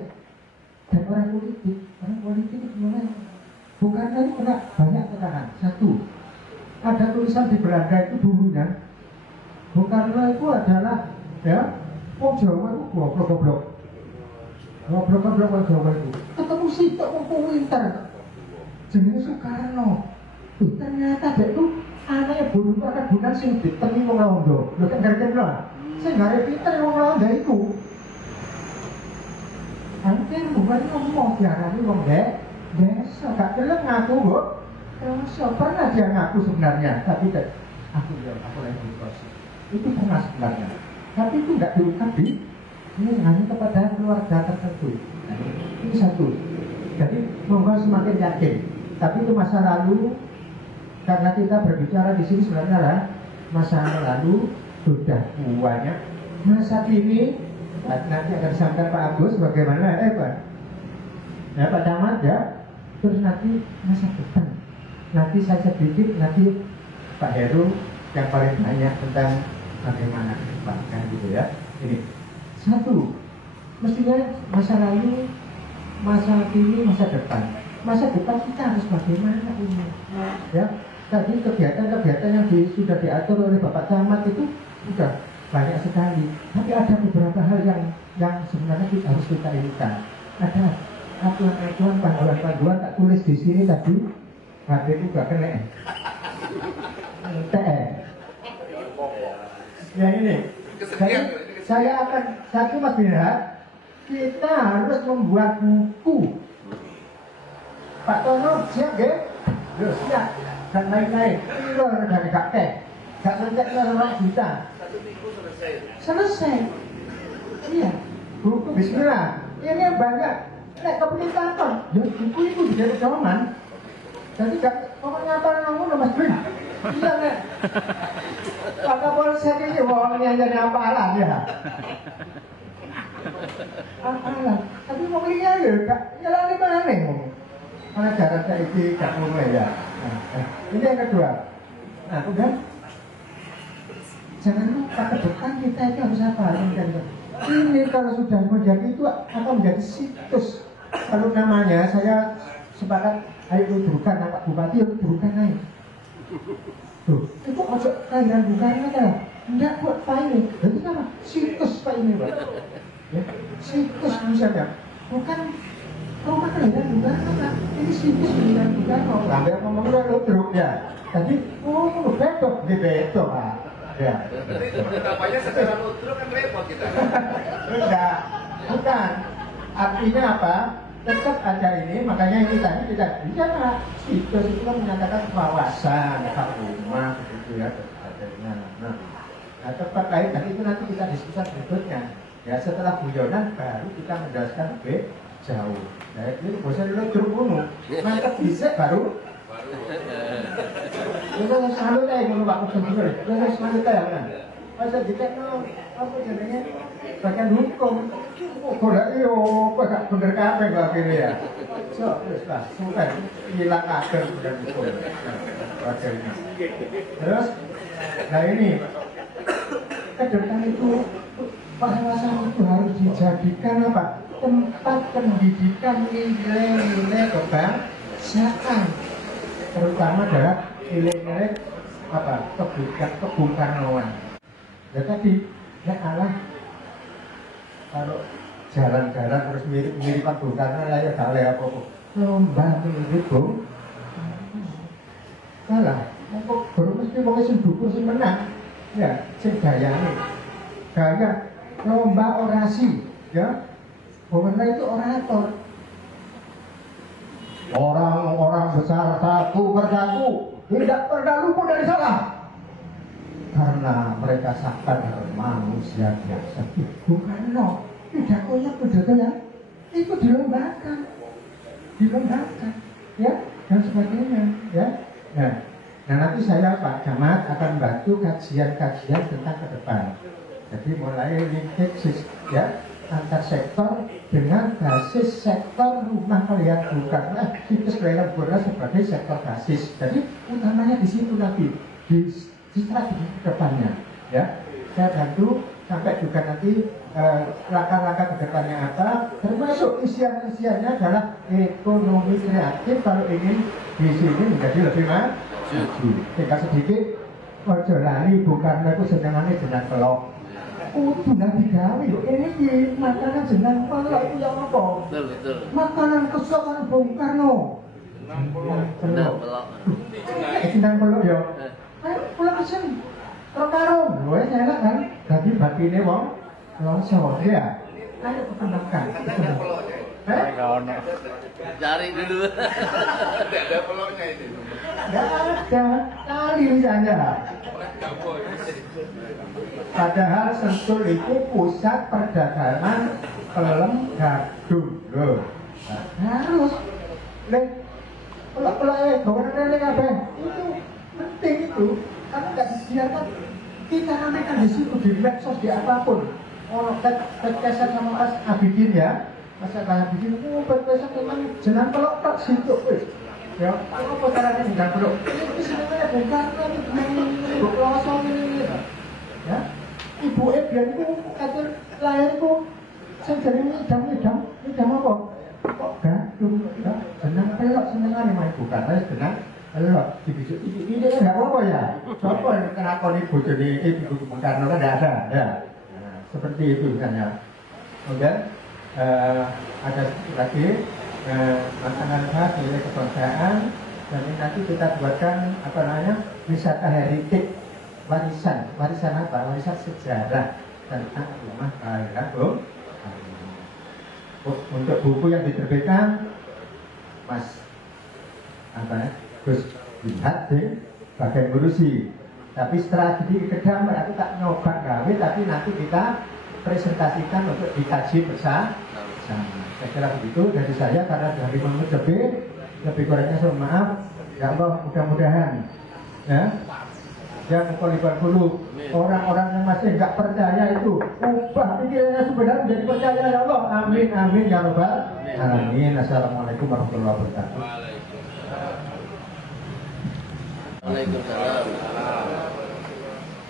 Dan orang politik itu gimana? Bung Karno itu kena banyak tekanan. Satu, ada tulisan di Belanda itu dulunya Bung Karno itu adalah ya, wong Jawa itu goblok-goblok. Goblok-goblok wong Jawa itu. Ketemu sitok wong pinter. Jenenge Soekarno. Ternyata dia itu anaknya buru itu akan bukan sing ditemi wong Londo. Lho kan ngerti lho. Sing gare pinter wong Londo iku. Hampir bukan ngomong diarani wong desa gak kelem ngaku kok. Terus pernah dia ngaku sebenarnya, tapi aku lagi proses. Itu pernah sebenarnya. Tapi itu enggak diungkap ini hanya kepada keluarga tertentu. Nah, ini satu. Jadi monggo semakin yakin. Tapi itu masa lalu. Karena kita berbicara di sini sebenarnya lah masa lalu sudah banyak. Masa kini nanti akan disampaikan Pak Agus bagaimana Pak? Ya Pak Camat ya. Terus nanti masa depan. Nanti saya sedikit nanti Pak Heru yang paling banyak tentang bagaimana ke depan kan gitu ya. Ini satu, mestinya masa lalu, masa kini, masa depan. Masa depan kita harus bagaimana ini? Ya. Tadi kegiatan-kegiatan yang sudah diatur oleh Bapak Camat itu sudah banyak sekali. Tapi ada beberapa hal yang sebenarnya kita harus kita inikan. Ada aturan-aturan, panduan-panduan tak tulis di sini tadi. HP itu gak kena. TE. Ya ini. Saya akan satu Mas Bira. Kita harus membuat buku. Pak Tono siap ya? Siap. Dan naik-naik, kilo dari kakek, gak mencetnya orang juta. 1 minggu Selesai. Iya. Buku Bismillah. Ini banyak. Nek kepentingan kan, ya buku itu jadi pedoman. Jadi gak pokoknya apa ngomong Mas Bin. Iya nek. Pak Kapolsek ini wongnya jadi apalah ya. Apalah. Tapi mau lihat ya, gak jalan di mana nih ngomong. Mana cara saya ini gak mulai ya. Ini yang kedua. Nah, udah. Jangan lupa ke depan kita itu harus apa? Ini kalau sudah menjadi itu akan menjadi situs. Kalau namanya saya sepakat, ayo tuduhkan Pak Bupati, tuduhkan naik. Tuh, itu ojo kairan bukan ada. Enggak buat Pak ini. Jadi apa? Situs Pak ini, Pak. Ya, situs misalnya. Bukan rumah kelahiran bukan apa? Ini situs kelahiran bukan mau sampai ngomongnya ludruk ya. Tadi bedok di bedok Pak. Ya. Penerapannya secara ludruk kan repot kita. Enggak, bukan. Artinya apa? Tetap ada ini, makanya ini tadi tidak bisa Pak. Situs itu kan menyatakan kawasan, rumah, gitu ya. Nah, tempat lain dan itu nanti kita diskusi berikutnya. Ya setelah guyonan baru kita menjelaskan lebih jauh. Nah itu bosan dulu jeruk mantap bisa baru. Kita selalu kayak ngono Pak Gubernur. Kita selalu kayak kan. Masa dikekno apa jenenge bagian hukum. Golek yo kok gak bener kabeh kok akhire ya. So wis lah, sudah hilang kabeh dan hukum. Terus nah ini ke depan itu pengawasan itu harus dijadikan apa? Tempat pendidikan nilai-nilai kebangsaan, terutama adalah nilai-nilai apa? Kebun-Karnoan. Ya tadi, ya Allah kalau jalan-jalan terus mirip-miripan Bung Karno ya gak oleh apa-apa. Lomba mirip Bung. Salah, kok baru mesti wong sing dukung sing menang. Ya, sing gayane. Gaya lomba orasi, ya. Pemenang itu orator. Orang-orang besar satu persatu tidak pernah luput dari salah. Karena mana mereka sadar manusia biasa. Bukan no, pidatonya pidato yang itu dilombakan, ya, dan sebagainya, ya. Nah nanti saya Pak Camat akan bantu kajian-kajian tentang ke depan. Jadi mulai linkage ya antar sektor dengan basis sektor rumah kalian bukan situs pelayanan Bora sebagai sektor basis. Jadi utamanya di situ nanti di strategi ke depannya, ya. Saya bantu sampai juga nanti langkah-langkah ke depannya apa, termasuk isiannya adalah ekonomi kreatif kalau ingin di sini menjadi lebih maju. Tinggal sedikit, ojo lali bukan itu senengannya jenang kelok. Kudu nanti gawe ini makanan jenang kelok itu yang apa? Makanan kesukaan Bung Karno. Jenang kelok. Jenang kelok ya. Ayo pulang pesen. Terkarung, gue enak kan? Jadi batine wong loso ya. Ayo kembangkan. Cari dulu. Tidak ada peloknya ini. Tidak ada, kali misalnya. Padahal Sentul itu pusat perdagangan pelem gadung loh. Harus, pelok-pelok gawon-gawon kabeh itu penting itu. Karena nggak disediakan, kita ramekan di situ di medsos di apapun. Orang berkesan sama Mas Abidin ya, Mas Abidin, berkesan tentang jenang pelok tak situ, ya. Apa caranya jenang pelok? Ini sebenarnya bukan ibu pelosok ini, ya. Ibu Ebian itu kata layar itu, saya jadi idam apa? Kok gadung, ya? Jenang pelok senengannya main bukan, saya jenang. Halo, ini enggak apa-apa ya? Coba kenapa nih bocor di Ibu Bung Karno kan enggak ada, ya. Nah, seperti itu misalnya. Kemudian ada lagi makanan khas nilai kebangsaan dan ini nanti kita buatkan apa namanya wisata heritage warisan apa? Warisan sejarah tentang rumah kelahiran Bung. Untuk buku yang diterbitkan, Mas apa ya? Terus lihat deh bagian ngurusi. Tapi strategi kedam aku tak nyoba gawe, tapi nanti kita presentasikan untuk dikaji bersama. Saya kira begitu dari saya karena dari menurut lebih kurangnya saya maaf. Ya Allah mudah-mudahan ya yang mukallafan dulu orang-orang yang masih nggak percaya itu ubah pikirannya sebenarnya menjadi percaya ya Allah. Amin amin ya rabbal alamin. Assalamualaikum warahmatullahi wabarakatuh. Waalaikumsalam.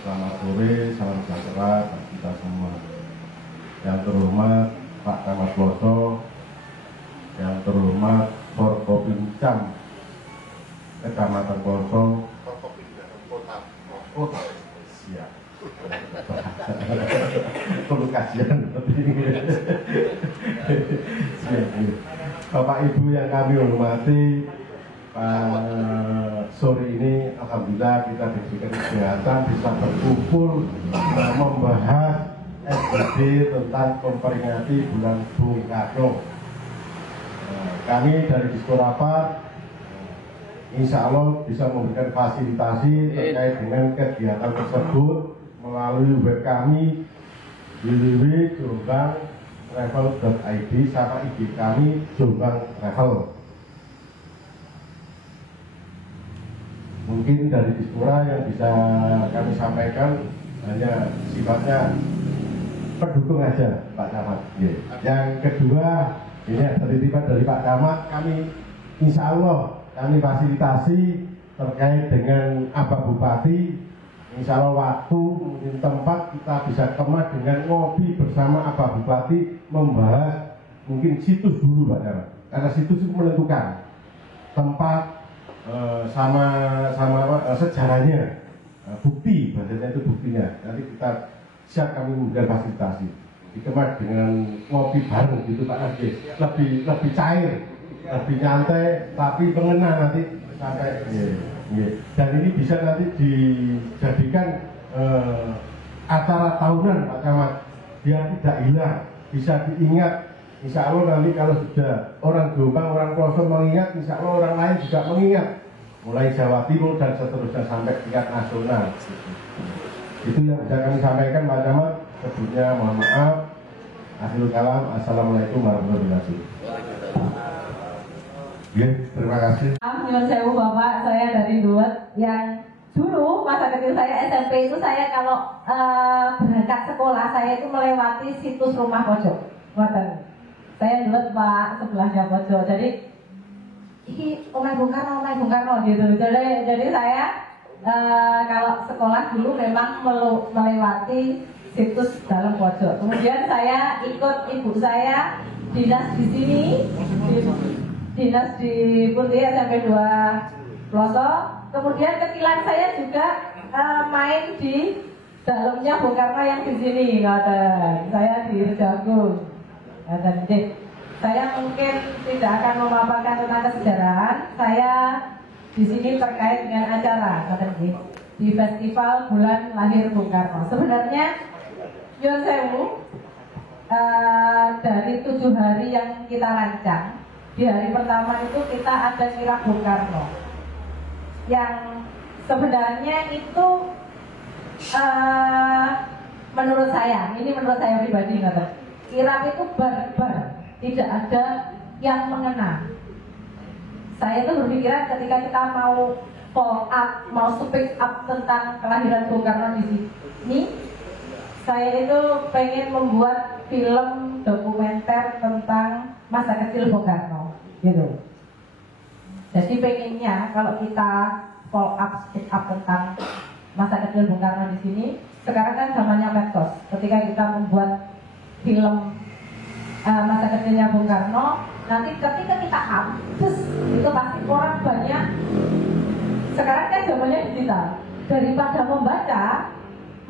Selamat sore, salam sejahtera bagi kita semua. Yang terhormat Pak Camat Ploso, yang terhormat Forkopimcam Kecamatan Ploso, siap. Perlu kajian Bapak Ibu yang kami hormati, sore ini alhamdulillah kita diberikan kesempatan bisa berkumpul membahas SBD tentang memperingati bulan Bung Karno. Kami dari Diskorapat insya Allah bisa memberikan fasilitasi terkait dengan kegiatan tersebut melalui web kami www.jombangtravel.id sama IG kami Jombang Travel. Mungkin dari Dispora yang bisa kami sampaikan hanya sifatnya pendukung aja Pak Camat. Yang kedua, ini titipan dari Pak Camat, kami insya Allah kami fasilitasi terkait dengan Abah Bupati. Insya Allah waktu mungkin tempat kita bisa kemas dengan ngopi bersama Abah Bupati membahas mungkin situs dulu Pak Camat, karena situs itu menentukan tempat sama sejarahnya, bukti bahasanya itu buktinya. Nanti kita siap kami memberikan fasilitasi dikemas dengan ngopi bareng gitu Pak Asdi, lebih cair, lebih nyantai tapi mengena nanti sampai dan ini bisa nanti dijadikan acara tahunan Pak Camat biar tidak hilang, bisa diingat. Insya Allah nanti kalau sudah orang Jombang, orang Ploso mengingat, insya Allah orang lain juga mengingat. Mulai Jawa Timur dan seterusnya sampai tingkat nasional. Itu yang bisa kami sampaikan Pak Camat. Sebelumnya mohon maaf. Akhirul kalam. Assalamualaikum warahmatullahi wabarakatuh. Ya, terima kasih. Nyuwun sewu Bapak, saya dari Duet yang dulu masa kecil saya SMP itu saya kalau berangkat sekolah saya itu melewati situs rumah pojok. Ngoten. Saya Duet Pak, sebelahnya pojok. Jadi Omah Bung Karno gitu. Jadi saya kalau sekolah dulu memang melewati situs dalam pojok. Kemudian saya ikut ibu saya dinas di sini, dinas di Putih SMP 2 Pelosok. Kemudian kecilan saya juga main di dalamnya Bung Karno yang di sini, saya di Rejagung. Saya mungkin tidak akan memaparkan tentang kesejarahan. Saya di sini terkait dengan acara di Festival Bulan Lahir Bung Karno. Sebenarnya Nyuwun sewu, dari 7 hari yang kita rancang, di hari pertama itu kita ada kirap Bung Karno yang sebenarnya itu menurut saya pribadi kirap itu barbar, tidak ada yang mengenang. Saya itu berpikiran ketika kita mau follow up, mau speak up tentang kelahiran Bung Karno di sini, saya itu pengen membuat film dokumenter tentang masa kecil Bung Karno, gitu. Jadi pengennya kalau kita follow up, speak up tentang masa kecil Bung Karno di sini, sekarang kan zamannya medsos. Ketika kita membuat film masa kecilnya Bung Karno, nanti ketika kita upload itu pasti orang banyak. Sekarang kan zamannya digital, daripada membaca,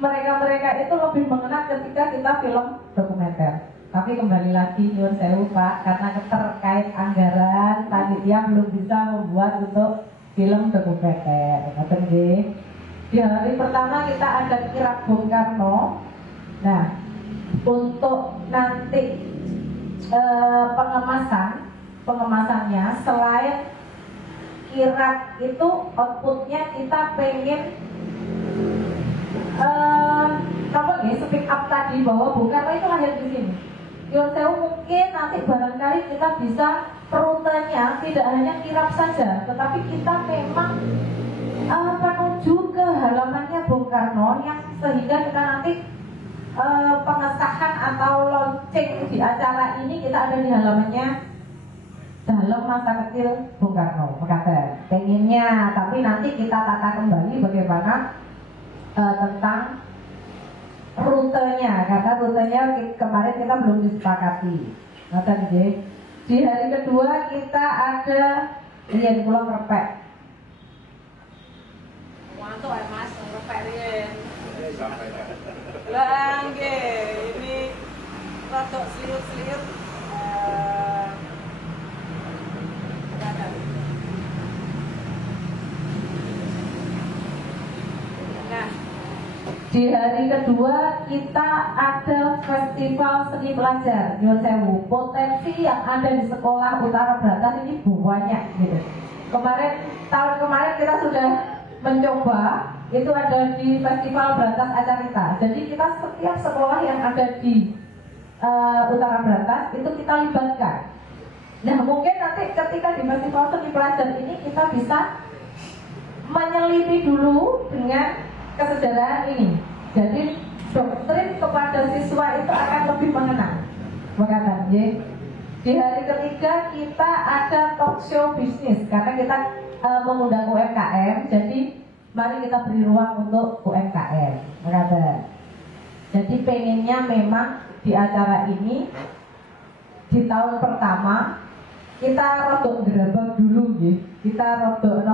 mereka itu lebih mengenal ketika kita film dokumenter. Tapi kembali lagi nyuwun sewu Pak, karena terkait anggaran panitia belum bisa membuat untuk film dokumenter. Di hari pertama kita ada kirap Bung Karno. Nah, untuk nanti pengemasannya selain kirap itu outputnya kita pengen speak up tadi bahwa Bung Karno itu lahir di sini. Nyuwun sewu, mungkin nanti barangkali kita bisa rutenya tidak hanya kirap saja, tetapi kita memang menuju ke halamannya Bung Karno yang sehingga kita nanti pengesahan atau launching di acara ini kita ada di halamannya dalam masa kecil Bung Karno. Pengennya, tapi nanti kita tata kembali bagaimana tentang rutenya, karena rutenya kemarin kita belum disepakati. Di hari kedua kita ada Rian Pulau Ngerpek. Mantap ya Mas, Ngerpek Rian. Lah ini rodok seliur-seliur. Nah, di hari kedua kita ada festival seni pelajar. Nyuwun sewu, potensi yang ada di sekolah Utara Brantas ini banyak gitu. Tahun kemarin kita sudah mencoba, itu ada di Festival Brantas Acarita. Jadi kita setiap sekolah yang ada di Utara Brantas itu kita libatkan. Nah, mungkin nanti ketika di Festival Seni Pelajar ini kita bisa menyelimi dulu dengan kesejarahan ini. Jadi doktrin kepada siswa itu akan lebih mengenal. Di hari ketiga kita ada talk show bisnis karena kita mengundang UMKM. Jadi mari kita beri ruang untuk UMKM. Jadi pengennya memang di acara ini di tahun pertama kita rodok gerabang dulu kita rodok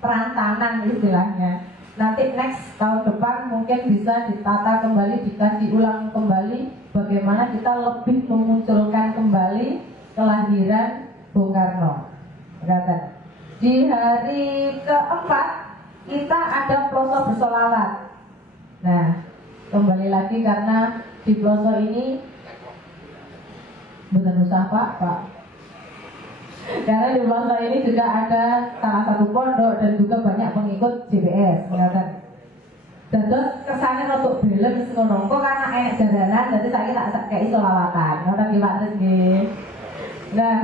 perantanan istilahnya. Nanti next tahun depan mungkin bisa ditata kembali, dikaji ulang kembali bagaimana kita lebih memunculkan kembali kelahiran Bung Karno. Di hari keempat kita ada Ploso Bersolalat. Nah, kembali lagi karena di Ploso ini bukan usaha Pak. Karena di Ploso ini juga ada salah satu pondok dan juga banyak pengikut JBS. Dan terus kersane rodok balance ngono. Kok karena enek jaranan dadi saiki tak kei selawatan. Ngoten nggih Pak Tris nggih. Nah,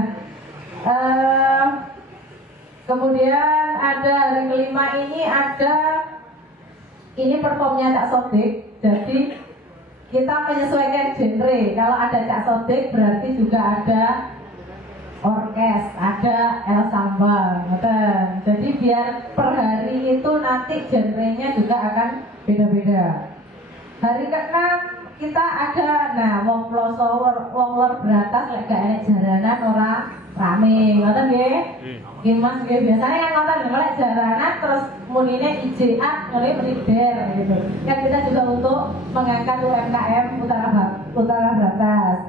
kemudian ada hari kelima ini performnya Cak Sodik. Jadi kita menyesuaikan genre. Kalau ada Cak Sodik berarti juga ada orkes, ada El Sambal, betul. Jadi biar per hari itu nanti genrenya juga akan beda-beda. Hari ke-6 kita ada, nah wong ploso, wong lor beratas lek gak enek jaranan ora rame, ngoten nggih. Nggih Mas nggih biasanya kan ngoten lek jaranan terus munine IJA ngene menider gitu. Kan kita juga untuk mengangkat UMKM Utara Batas.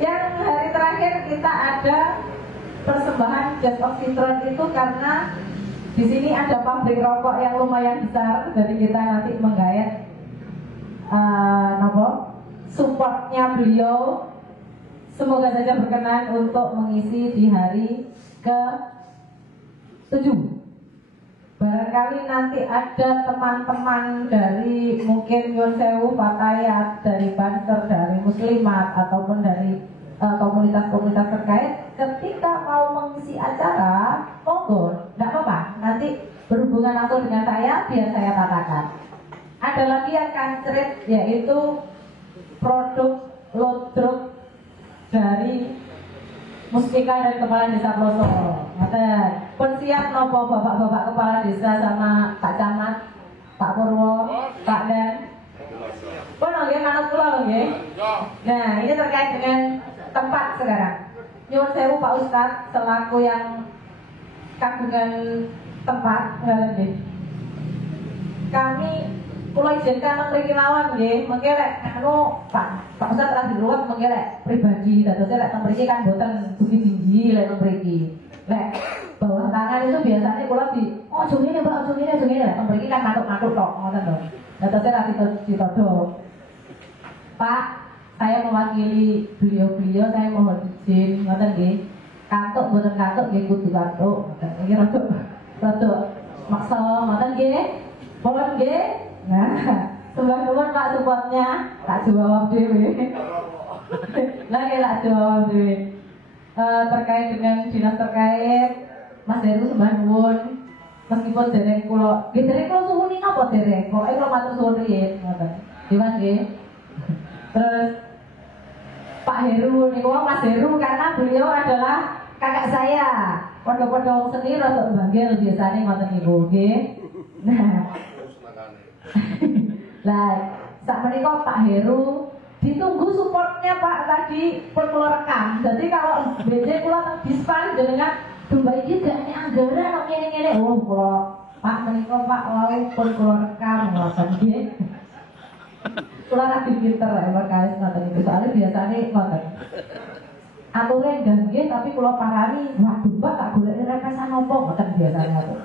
Yang hari terakhir kita ada persembahan Jazz of Citron itu karena di sini ada pabrik rokok yang lumayan besar, jadi kita nanti menggayat supportnya beliau. Semoga saja berkenan untuk mengisi di hari ke-7. Barangkali nanti ada teman-teman dari mungkin Nyun Sewu, Fatayat, dari Banser, dari Muslimat ataupun dari komunitas-komunitas terkait, ketika mau mengisi acara, monggo, nggak apa-apa. Nanti berhubungan langsung dengan saya, biar saya katakan. Ada lagi yang kancret, yaitu produk lodruk dari Muspika dari Kepala Desa Ploso. Pun siap nopo bapak-bapak Kepala Desa sama Pak Camat, Pak Purwo, Pak Dan. Pun nggih manut kula nggih. Nah, ini terkait dengan tempat sekarang. Nyuwun sewu Pak Ustadz selaku yang kagungan tempat nggih. Kami kula izinkan mriki mawon nggih, mengke lek anu Pak Ustadz ra diruwet mengke lek pribadi dados lek teng mriki kan boten tinggi lek mriki. Lek bawah tangan itu biasanya kula di ojo ngene Pak, ojo ngene lek teng mriki kan matuk-matuk tok ngoten lho. Dados ra ditodo. Pak, saya mewakili beliau-beliau, saya mohon izin ngoten nggih. Kantuk boten kantuk nggih kudu kantuk. Iki rada maksa ngoten nggih. Mohon nggih. Nah, sembah nuwun Pak supportnya, tak jawab dhewe. Lagi tak jawab dhewe. Terkait dengan dinas terkait, Mas Heru sembah nuwun. Meskipun dereng kula, nggih dereng kula suwuni napa dereng? Pokoke kula matur suwun riyin ngoten. Nggih Mas nggih. Terus Pak Heru niku Mas Heru karena beliau adalah kakak saya. Podo-podo wong seni rada banggil biasane ngoten niku nggih. Nah, lah, saat menikah Pak Heru ditunggu supportnya Pak tadi pun kula rekam. Jadi kalau BJ kula dispan dengan domba iki gak nek anggaran ngene-ngene. Oh, kula Pak menikah Pak wau pun kula rekam ngoten nggih. Kula ra pinter ya perkawis ngoten iki. Soale biasane ngoten. Ature nggih tapi kula parani, waduh Pak tak goleki repesan opo ngoten biasane ngoten.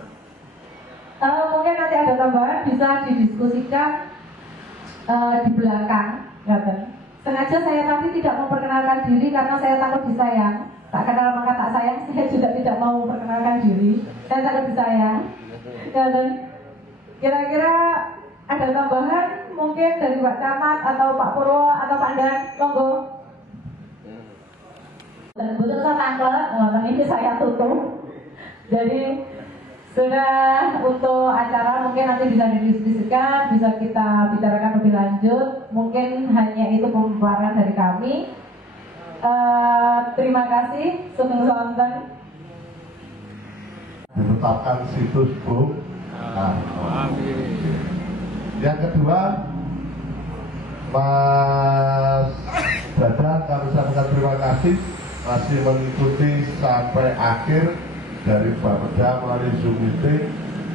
Mungkin nanti ada tambahan bisa didiskusikan di belakang, ngaten. Sengaja saya tadi tidak memperkenalkan diri karena saya takut disayang. Tak kenal maka tak sayang. Saya juga tidak mau memperkenalkan diri. Saya takut disayang. Ngaten. Kira-kira ada tambahan mungkin dari Pak Camat atau Pak Purwo atau Pak Dan, monggo. Betul saya tangkel, ini saya tutup. Jadi sudah untuk acara mungkin nanti bisa didiskusikan, bisa kita bicarakan lebih lanjut. Mungkin hanya itu pemaparan dari kami. Terima kasih. Sugeng sonten. Ditetapkan situs boom. Yang kedua, Mas Dadan, kami sampaikan terima kasih masih mengikuti sampai akhir dari Bapeda melalui Zoom meeting.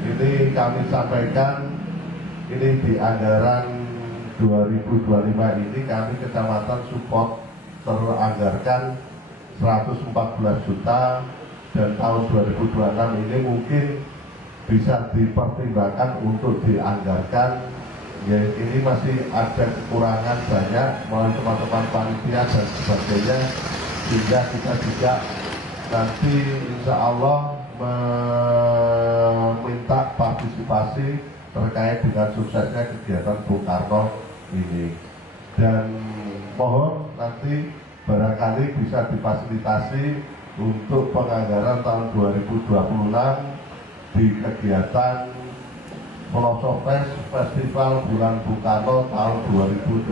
Ini kami sampaikan, ini di anggaran 2025 ini kami kecamatan support teranggarkan 114 juta dan tahun 2026 ini mungkin bisa dipertimbangkan untuk dianggarkan. Ya, ini masih ada kekurangan banyak melalui teman-teman panitia dan sebagainya, sehingga kita juga nanti insya Allah meminta partisipasi terkait dengan suksesnya kegiatan Bung Karno ini. Dan mohon nanti barangkali bisa difasilitasi untuk penganggaran tahun 2026 di kegiatan Pelosok Festival Bulan Bung Karno tahun 2026.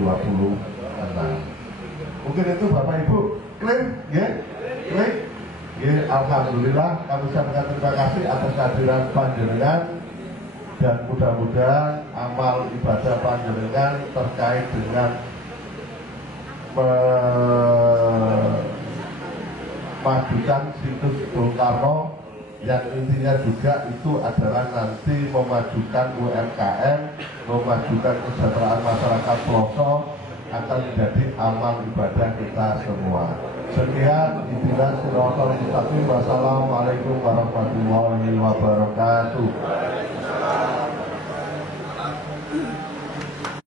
Mungkin itu Bapak Ibu clear, ya? Clear? Ya, alhamdulillah kami sampaikan terima kasih atas kehadiran panjenengan dan mudah-mudahan amal ibadah panjenengan terkait dengan memajukan situs Bung Karno yang intinya juga itu adalah nanti memajukan UMKM, memajukan kesejahteraan masyarakat pelosok akan menjadi amal ibadah kita semua. Sekian, ihdinas siratal mustaqim. Wassalamualaikum warahmatullahi wabarakatuh.